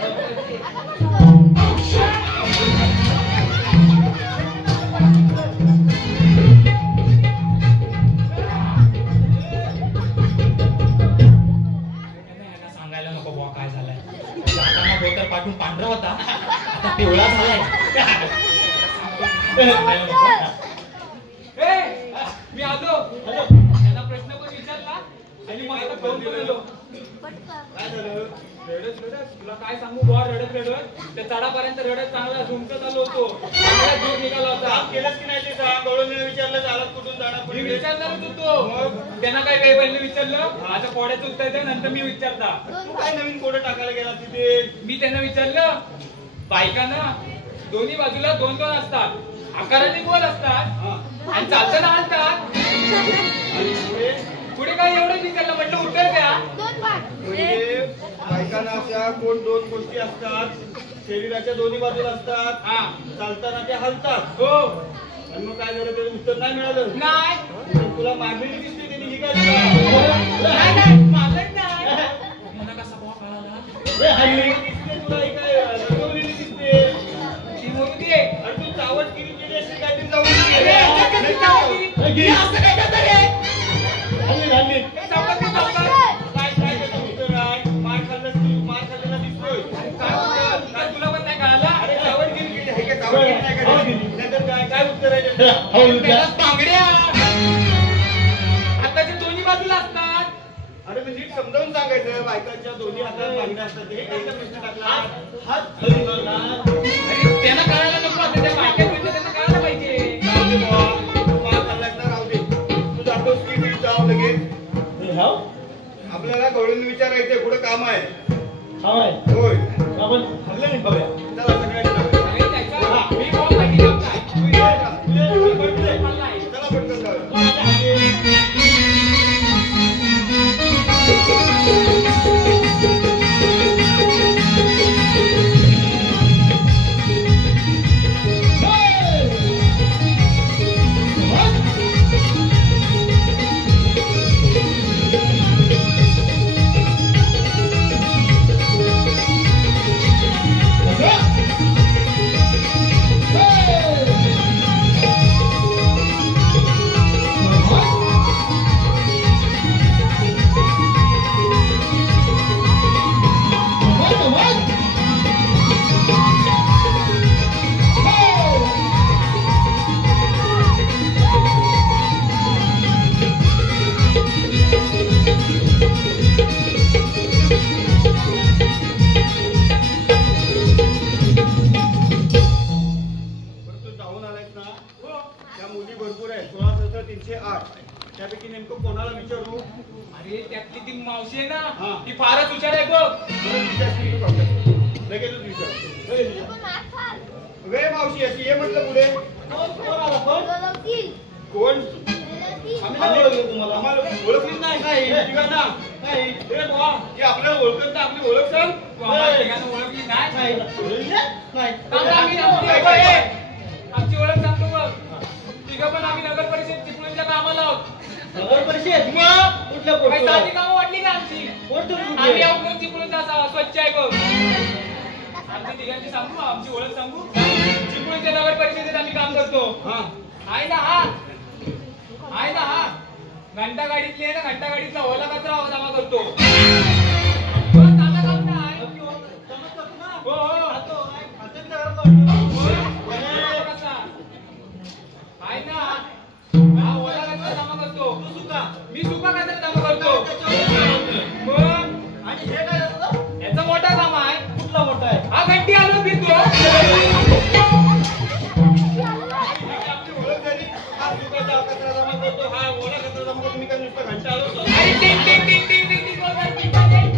सांगायला नको बुवा काय झालंय. जाताना बोटर पाठवून पांढरा होता, आता पिवळा झालाय. मी आलो. त्याला प्रश्न पण विचारला आणि मग आता खाऊन पण आलो. काय झालं? रडत तुला काय सांगू बुवा, रडत त्या चढापर्यंत रडत चांगला झुमकत आलो होतो. चांगला दूर निघाला होता. काम केलंच की नाही ते सांग. गवळण विचारलं चालत कुठून जाणार मी कुठे विचारणारच होतो. त्यांना काय काय पहिले विचारलं, माझ्या पोड्याचं उत्तर द्या, नंतर मी विचारता. तू काय नवीन कोडं टाकायला गेला तिथे? मी त्यांना विचारलं, बायकांना दोन्ही बाजूला 2-2 असतात, आकाराने गोल असतात हा. आणि चालताना हलतात. आणि पुढे पुढे काय एवढंच विचारलं, म्हटलं उत्तर द्या. म्हणजे बायकांना अशा कोण 2 गोष्टी असतात, शरीराच्या दोन्ही बाजूला असतात, हा. चालताना ते हलतात. हो. आणि मग काय झालं त्याचं उत्तर नाही मिळालं. नाही. तर तुला मारलेली दिसते त्यांनी, ही काय तुला? नाही, मारलंच नाही. मला कसा बुवा कळाला? हल्ली दिसते तुला, ही काय रंगवलेली दिसते. ती मुलगी आहे. आणि तू चावटगिरी केली असेल काहीतरी जाऊन. अरे, याच्यात कशी चावटगिरी? हे असं काय करता रे? हल्ली हल्ली चावट की चावट? काय काय त्याचं उत्तर आहे? मार खाल्लंस तू, मार खाल्लेला दिसतोय. काय उत्तर? काय तुला पण नाही कळालं? अरे चावटगिरी केली आहे का? चावटगिरी नाही का? नाहीतर काय काय उत्तर आहे त्याचं? त्याला बांगड्या हाताच्या दोन्ही बाजूला असतात. अरे म्हणजे नीट समजावून सांगायचं. बायकांच्या दोन्ही हातात बांगड्या असतात. हे काय प्रश्न टाकला? हात खाली करणार. अरे, त्यांना कळायला नको आता, त्या बायका म्हणजे त्यांना कळायला पाहिजे. राहू दे बुवा. तू मार खाल्लास ना, राहू दे. तू जातोस की मी जाऊ लगेच? आपल्याला गवळून विचारायचंय, पुढे काम आहे. होय. आपण हल्लं नाही बघूया. चला सगळ्यांनी जाऊया. अरे, त्याचा मी कोण माहिती काम काय? तू ये ना. तू पटकन. मला नाही. चला पटकन जाऊया. त्यापैकी नेमकं कोणाला विचारू? अरे, त्यातली ती मावशी आहे ना, हा. ती फारच हुशार आहे बघ. लगेचच विचारतो. वे मावशी अशी ये म्हटलं पुढे. कोण आला कोण? कोण? आम्ही नाही ओळखलं तुम्हाला. आम्हाला ओळखलीच नाही. काय तिघांना? काय हे बुवा, हे आपल्याला ओळखत नाही. आपली ओळख सांग. तू आम्हाला तिघांना ओळखली नाही? नाही. थांब, आमची ओळख सांगतो बघ. तिघं पण आम्ही नगर परिषद चिपळूणच्या कामाला आहोत. नगर परिषद? मग कुठल्या काही साधी कामं वाटली का आमची? पोस्ट आम्ही आहोत चिपळूणचा स्वच्छ आहे बघ. आमच्या तिघांची सांगू, आमची ओळख सांगू. चिपळूणच्या नगर परिषदेत आम्ही काम करतो. हा. आहे ना हा? आहे ना हा? घंटा गाडीतली आहे ना, घंटा गाडीतला ओला कचरा जमा करतो. बस, आता काम नाही. हो, हो. आहे ना हा? ओला कचरा जमा करतो. मी सुका कचरा जमा करतो. मग आणि हे काय असतं? याचा मोठा काम आहे. कुठला मोठा आहे? हा घंटी आलो फिरतो. आपली ओळख झाली. हा सुकाचा कचरा जमा करतो, हा ओला कचरा जमा करतो. मी काय नुसतं घंटा आलो. अरे, टिंग टिंग टिंग टिंग टिंग टिंग बोलतात, टिंग टिंग.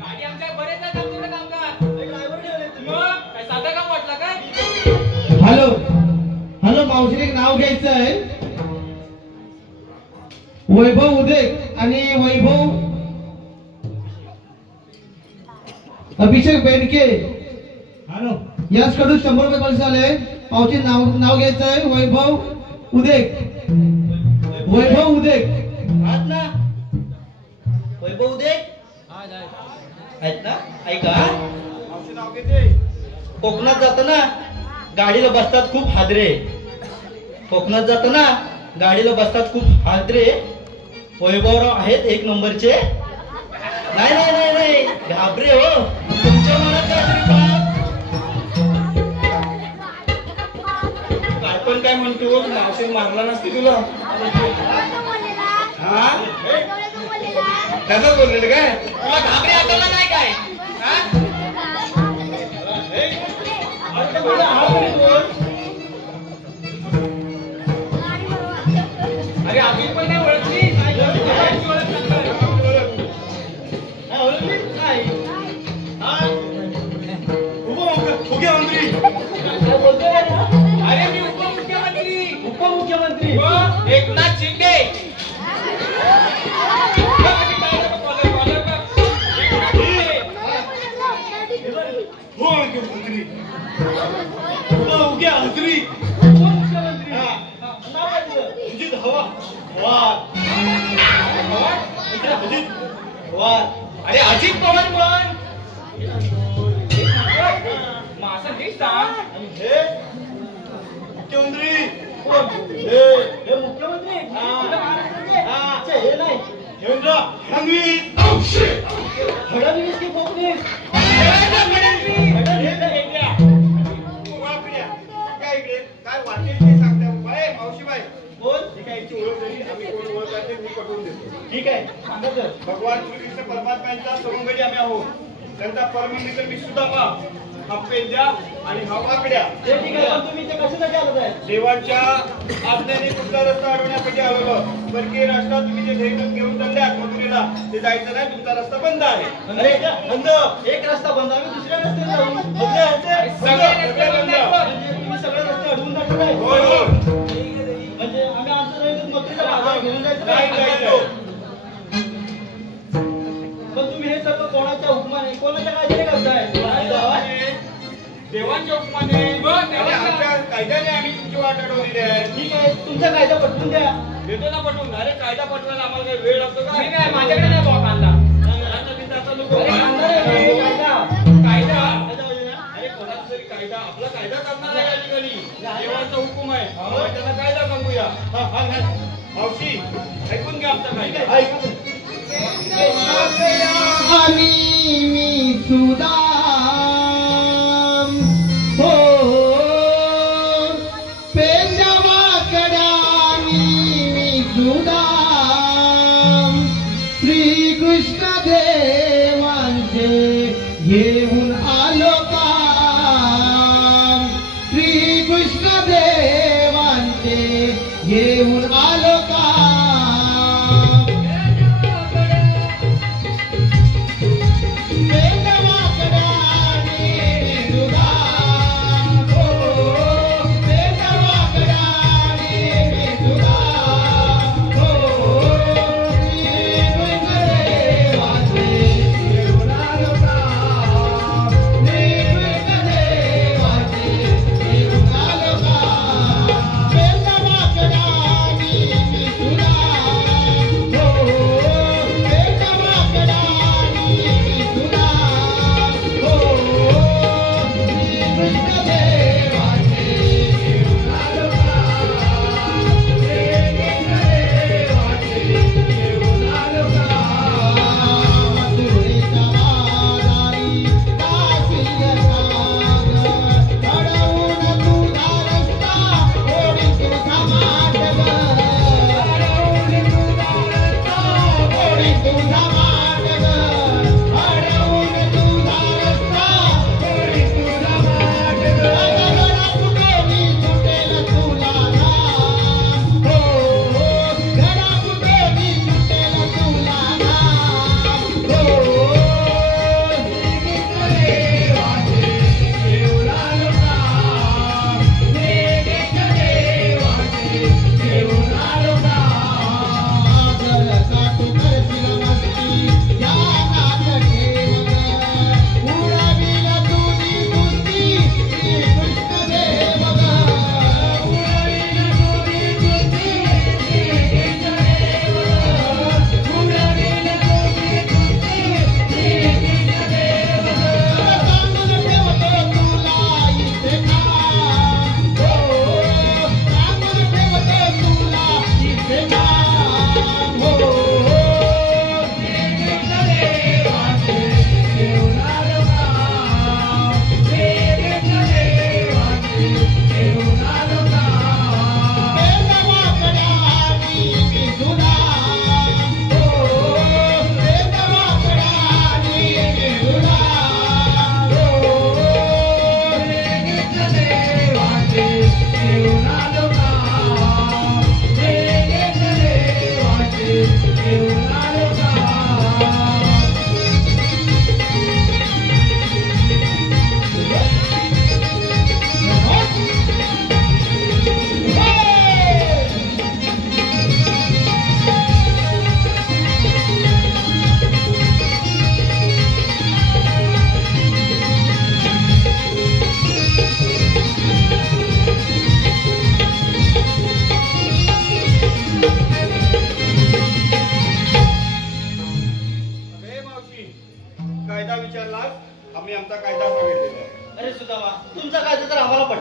गाडी आमच्या बरेच आहेत हॅलो हॅलो मावशीने एक नाव घ्यायचं आहे. वैभव उदेक आणि वैभव अभिषेक बेंडके हॅलो याचकडून 100 रुपये पैसे आले. पावचे नाव घ्यायचं आहे वैभव उदेक. वैभव उदेक आहात ना वैभव उदे आहेत ना. ऐका मावशी नाव घेते. कोकणात जाताना गाडीला बसतात खूप हादरे. कोकणात जाताना गाडीला बसतात खूप हादरे. वैभवराव आहेत 1 नंबरचे. नाही नाही नाही नाही घाबरे हो. तुमच्या मनात काहीतरी काय पण काय म्हणतो मावशी मारला नसते तुला. हा कसं बोललेलं काय तुला घाबरे आठवला नाही काय हा? अरे अजून पण नाही ओळखली ओळख अरे मी उपमुख्यमंत्री एकनाथ शिंदे. अरे अजित पवार पण माझं हे सांग. फडणवीस की कोकणीस काय वाटेल ते सांगता मावशीबाई बोल ठीक आहे. याची ओळख झाली आम्ही कोण ओळखायचे मी पटवून देतो. ठीक आहे सांगा तर. भगवान श्रीकृष्ण परमात्म्यांच्या सवंगडी आम्ही आहोत. त्यांचा परममित्र मी सुद्धा हा पेंद्या आणि हा वाकड्या. ते ठीक आहे पण तुम्ही इथे कशासाठी आलात आहे? देवांच्या आज्ञेने तुमचा रस्ता अडवण्यासाठी आलेलो. परकीय राष्ट्रात तुम्ही जे धैर्य घेऊन चालल्यात मथुरेला ते जायचं नाही. तुमचा रस्ता बंद आहे. अरे बंद. एक रस्ता बंद आम्ही दुसऱ्या रस्त्याने जाऊ. सगळे म्हणजे तुम्ही सगळे रस्ते अडवून टाकले नाही. होय होय म्हणजे आम्ही आमचं जायचं मथुरेला बाजार घेऊन जायचं नाही नाही. जायचं. पण तुम्ही हे सगळं कोणाच्या हुकमाने कोणाच्या काळजीने करताय? देवांच्या हुकमाने आणि आमच्या कायद्याने आम्ही तुमची वाट अडवलेली आहे. ठीक आहे तुमचा कायदा पटवून द्या. देतो ना पटवून. अरे कायदा पटवायला आम्हाला काही वेळ लागतो का? मी नाही माझ्याकडे नाही भाऊ कांदा. आता तिथं आता लोकं अरे कांदा रे, हे कायदा. कायदा अरे कोणाचा तरी कायदा आपला कायदा करणार आहे या ठिकाणी. देवांचा हुकूम आहे. आपण त्यांना कायदा सांगूया. मावशी ऐकून घ्या आमचा कायदा. आणि मी सुदाम हो पेंडवाकडा मी सुदाम श्रीकृष्ण देवांचे घेऊन आलो काम. श्रीकृष्ण देवांचे घेऊन आलो काम.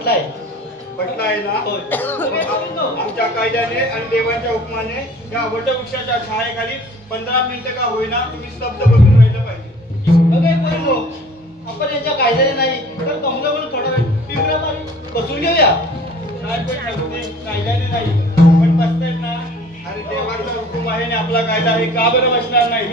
पटला आहे. पटला आहे ना? होय. आमच्या कायद्याने आणि देवांच्या हुकमाने या वटवृक्षाच्या छायेखाली 15 मिनिटं का होईना तुम्ही स्तब्ध बसून राहिलं पाहिजे. बघा पोरींनो, आपण यांच्या कायद्याने नाही तर कमलावर थोडा वेळ पिंपरापारी बसून घेऊया. काय पण सांगू ते कायद्याने नाही पण बसतायत ना. अरे देवाचा हुकूम आहे आणि आपला कायदा आहे, का बरं बसणार नाही?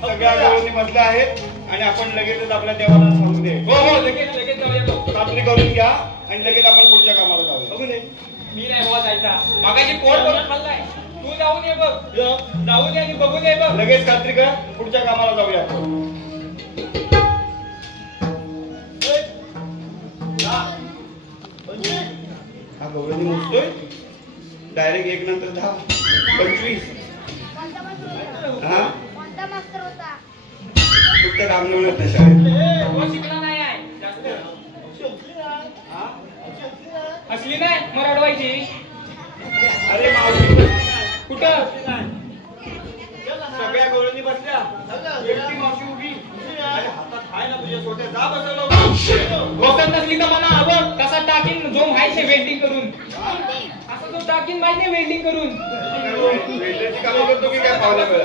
सगळ्या गवळणी बसल्या आहेत आणि आपण लगेचच आपल्या देवाला सांगू दे. हो हो लगेच लगेच जाऊया बघ. खात्री करून घ्या आणि लगेच आपण पुढच्या कामाला जाऊया. बघू नये मी नाही बाबा जायचा. मागाची पोट भरून खाल्लाय. तू जाऊन ये बघ. जाऊन ये आणि बघून ये बघ. लगेच खात्री कर, पुढच्या कामाला जाऊया. हा गवळणी मोजतोय डायरेक्ट 1 नंतर 10 25. हा फक्त रामनवमीत नशा आहे. तो शिकला नाही आहे जास्त. असली नाही मग रडवायची. अरे मावशी कुठं सगळ्या गवळणी बसल्या, एकटी मावशी उभी. अरे हातात हाय ना तुझ्या छोट्या, जा बसवलं. बसत नसली तर मला हवं कसा टाकीन जो माहिती वेल्डिंग करून. असं तो टाकीन माहिती वेल्डिंग करून. वेल्डरची कामं करतो की काय पावल्या वेळा?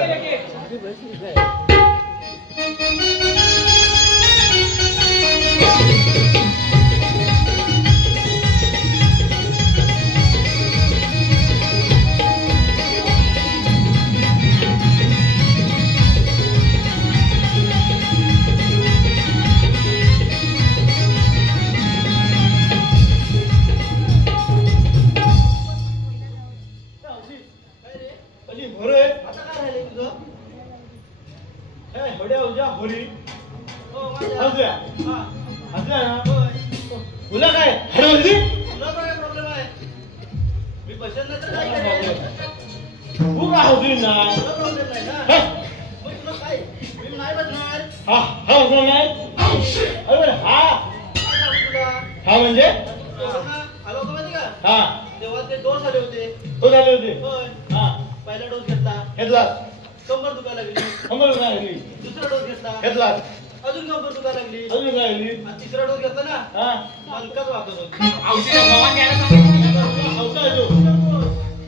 तुला काय हरवली? तुला काय प्रॉब्लेम आहे? मी बसेल नाही तर काय करेल? तू का होती ना? तुला प्रॉब्लेम नाही ना? मग तुला काय? मी नाही बसणार. हा हा होणार नाही. अरे हा काय सांगू तुला? हा म्हणजे तेव्हा ना आलो होतो माहिती का? हा तेव्हा ते डोस आले होते. तो झाले होते. होय. हा पहिला डोस घेतला, घेतला. कंबर दुखायला लागली. कंबर काय लागली? दुसरा डोस घेतला, घेतला. अजून कंबर दुखायला लागली. अजून काय लागली? आणि तिसरा डोस घेतला ना, हा हलकाच वाटत होत. औषध भगवान घ्यायला सांगितलं. हौसा आहे तो.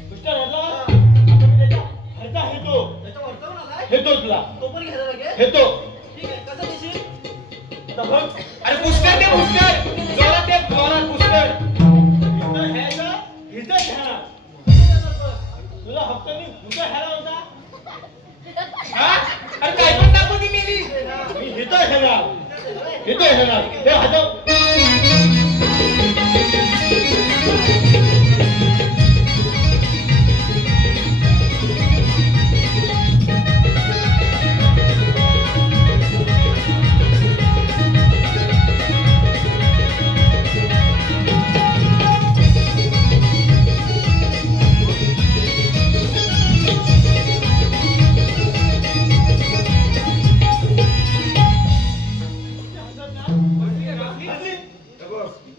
पुष्कळ घेतला. आता मी त्याच्या हरता घेतो. त्याच्या वरचा पण आलाय. घेतो तुला. तो पण घ्यायला लागेल. घेतो. ठीक आहे, कसं देशील? आता बघ. अरे पुष्कर ते पुष्कर जोरात ते जोरात पुष्कर. इथं घ्यायचं, इथं घ्या. तुला हप्त्यानी कुठं घ्यायला होता? हा अरे काय पण दाखवू ती मेली. मी इथं घेणार. इथं घेणार. ते हटव.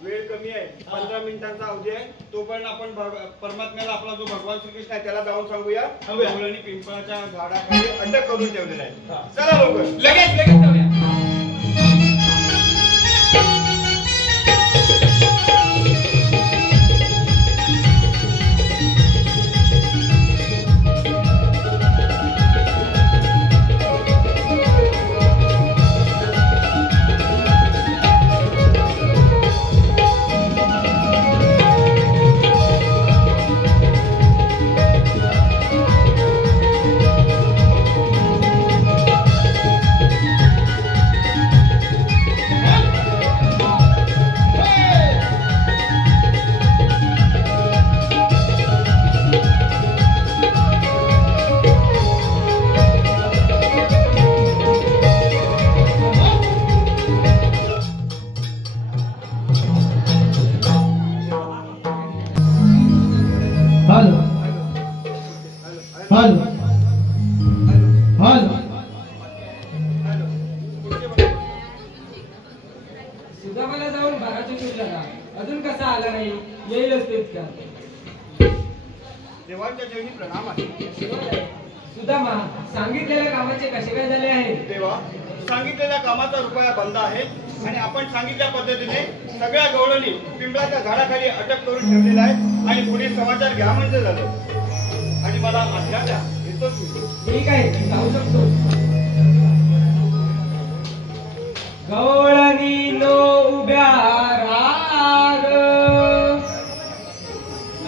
वेळ कमी आहे, 15 मिनिटांचा अवधी आहे. तोपर्यंत आपण परमात्म्याला आपला जो भगवान श्रीकृष्ण आहे त्याला जाऊन सांगूया. गवळणी पिंपळाच्या झाडाखाली अटक करून ठेवलेला आहे. चला लवकर. लगेच लगेच जाऊया. Hello hello hello. सुदामाला जाऊन बाराच्या शोधला का? अजून कसा आला नाही? येईलच तेच का? देवांच्या चरणी प्रणाम आहे. सुदामा, सांगितलेल्या कामाचे कसे काय झाले आहे? देवा सांगितलेल्या कामाचा रुपया बंद आहे आणि आपण सांगितल्या पद्धतीने सगळ्या गवळणी पिंपळाच्या झाडाखाली अटक करून ठेवलेल्या आहेत आणि पुढील समाचार घ्या म्हणजे झालं आणि मला आज्ञा द्या. येतोच मी. ठीक आहे, जाऊ शकतो. गवळणी नो उभ्या राग.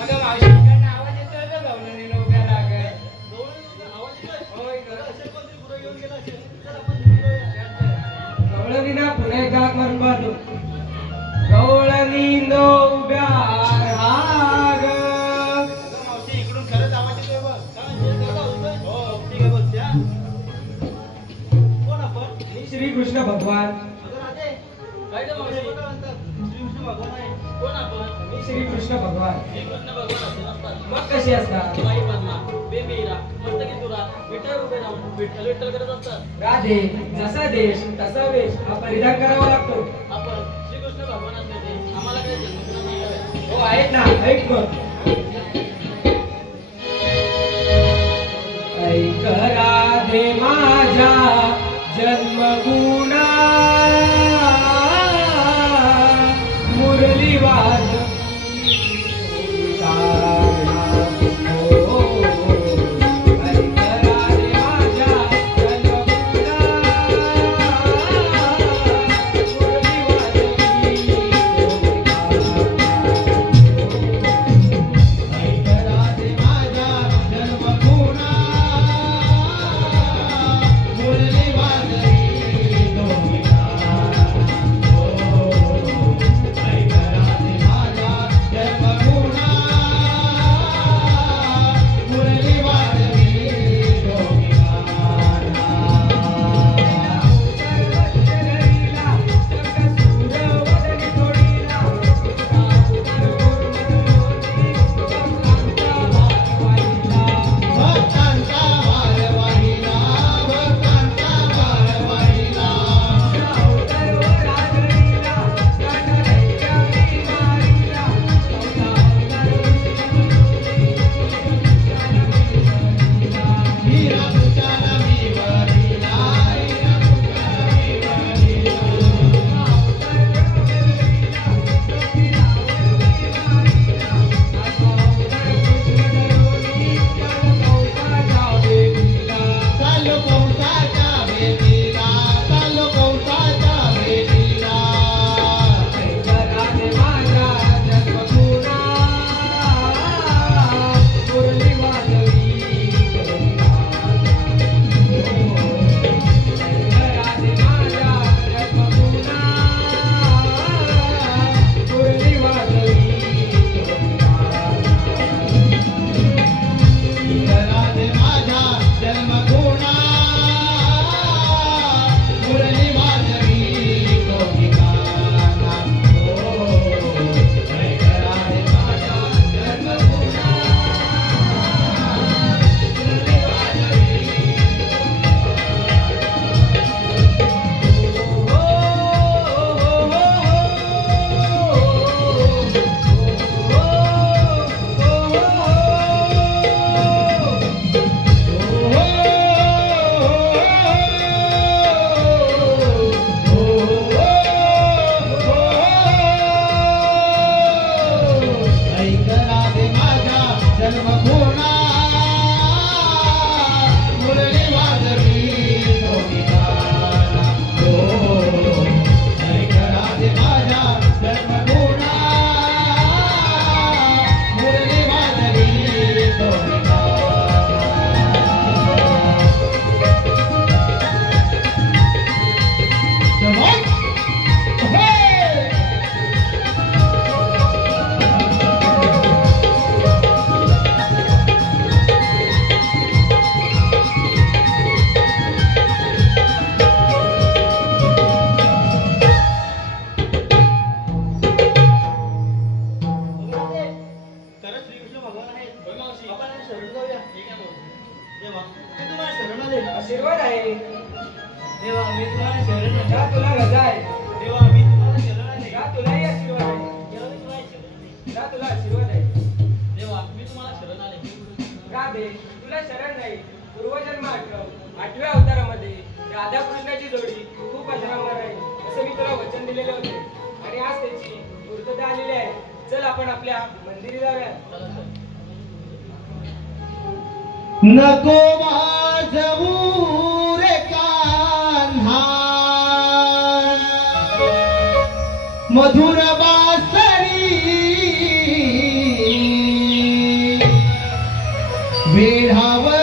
अगं मावशी, इकडनं आवाज येतोय का गवळणी नो उभ्या राग? होय गं. गवळणीला पुन्हा एकदा हाक मारून पाहतो. गवळणी नो उभ्या राग. मावशी इकडून खरंच आवाज येतोय बघ. हो ठीक आहे बघ त्या. कोण आपण? मी श्रीकृष्ण भगवान. अगं राधे, काय गं मावशी? काय म्हणतात? श्रीकृष्ण भगवान आहे. कोण आपण? मी श्रीकृष्ण भगवान. श्रीकृष्ण भगवान असे नसतात. मग कशी असतात? बाई पद्मा, बेमेरा, मस्तकी तुरा, विठ्ठल उभे राहून विठ्ठल विठ्ठल करत असतात. राधे, जसा देश तसा वेश हा परिधान करावा लागतो. आपण श्रीकृष्ण भगवान असल्याचे आम्हाला काही जन्मसिद्ध नाही हवे. हो आहेत ना, ऐक मग. ऐक राधे माझ्या जन्मगुणा मुरली वाजवी. आशीर्वाद आहे. देवा मी तुम्हाला शरण आहे. का तुला रजा आहे? देवा मी तुम्हाला शरण आहे. का तुलाही आशीर्वाद आहे? देवा मी तुम्हाला शरण आहे. का तुला आशीर्वाद आहे? देवा मी तुम्हाला शरण आले. का दे तुला शरण नाही, पूर्वजन्म आठव 8व्या अवतारामध्ये राधाकृष्णाची जोडी खूप अजरामर आहे असं मी तुला वचन दिलेले होते आणि आज त्याची पूर्तता आलेली आहे. चल आपण आपल्या मंदिरी जाऊया. नको वाजवू रे कान्हा मधुर बासरी वेढावर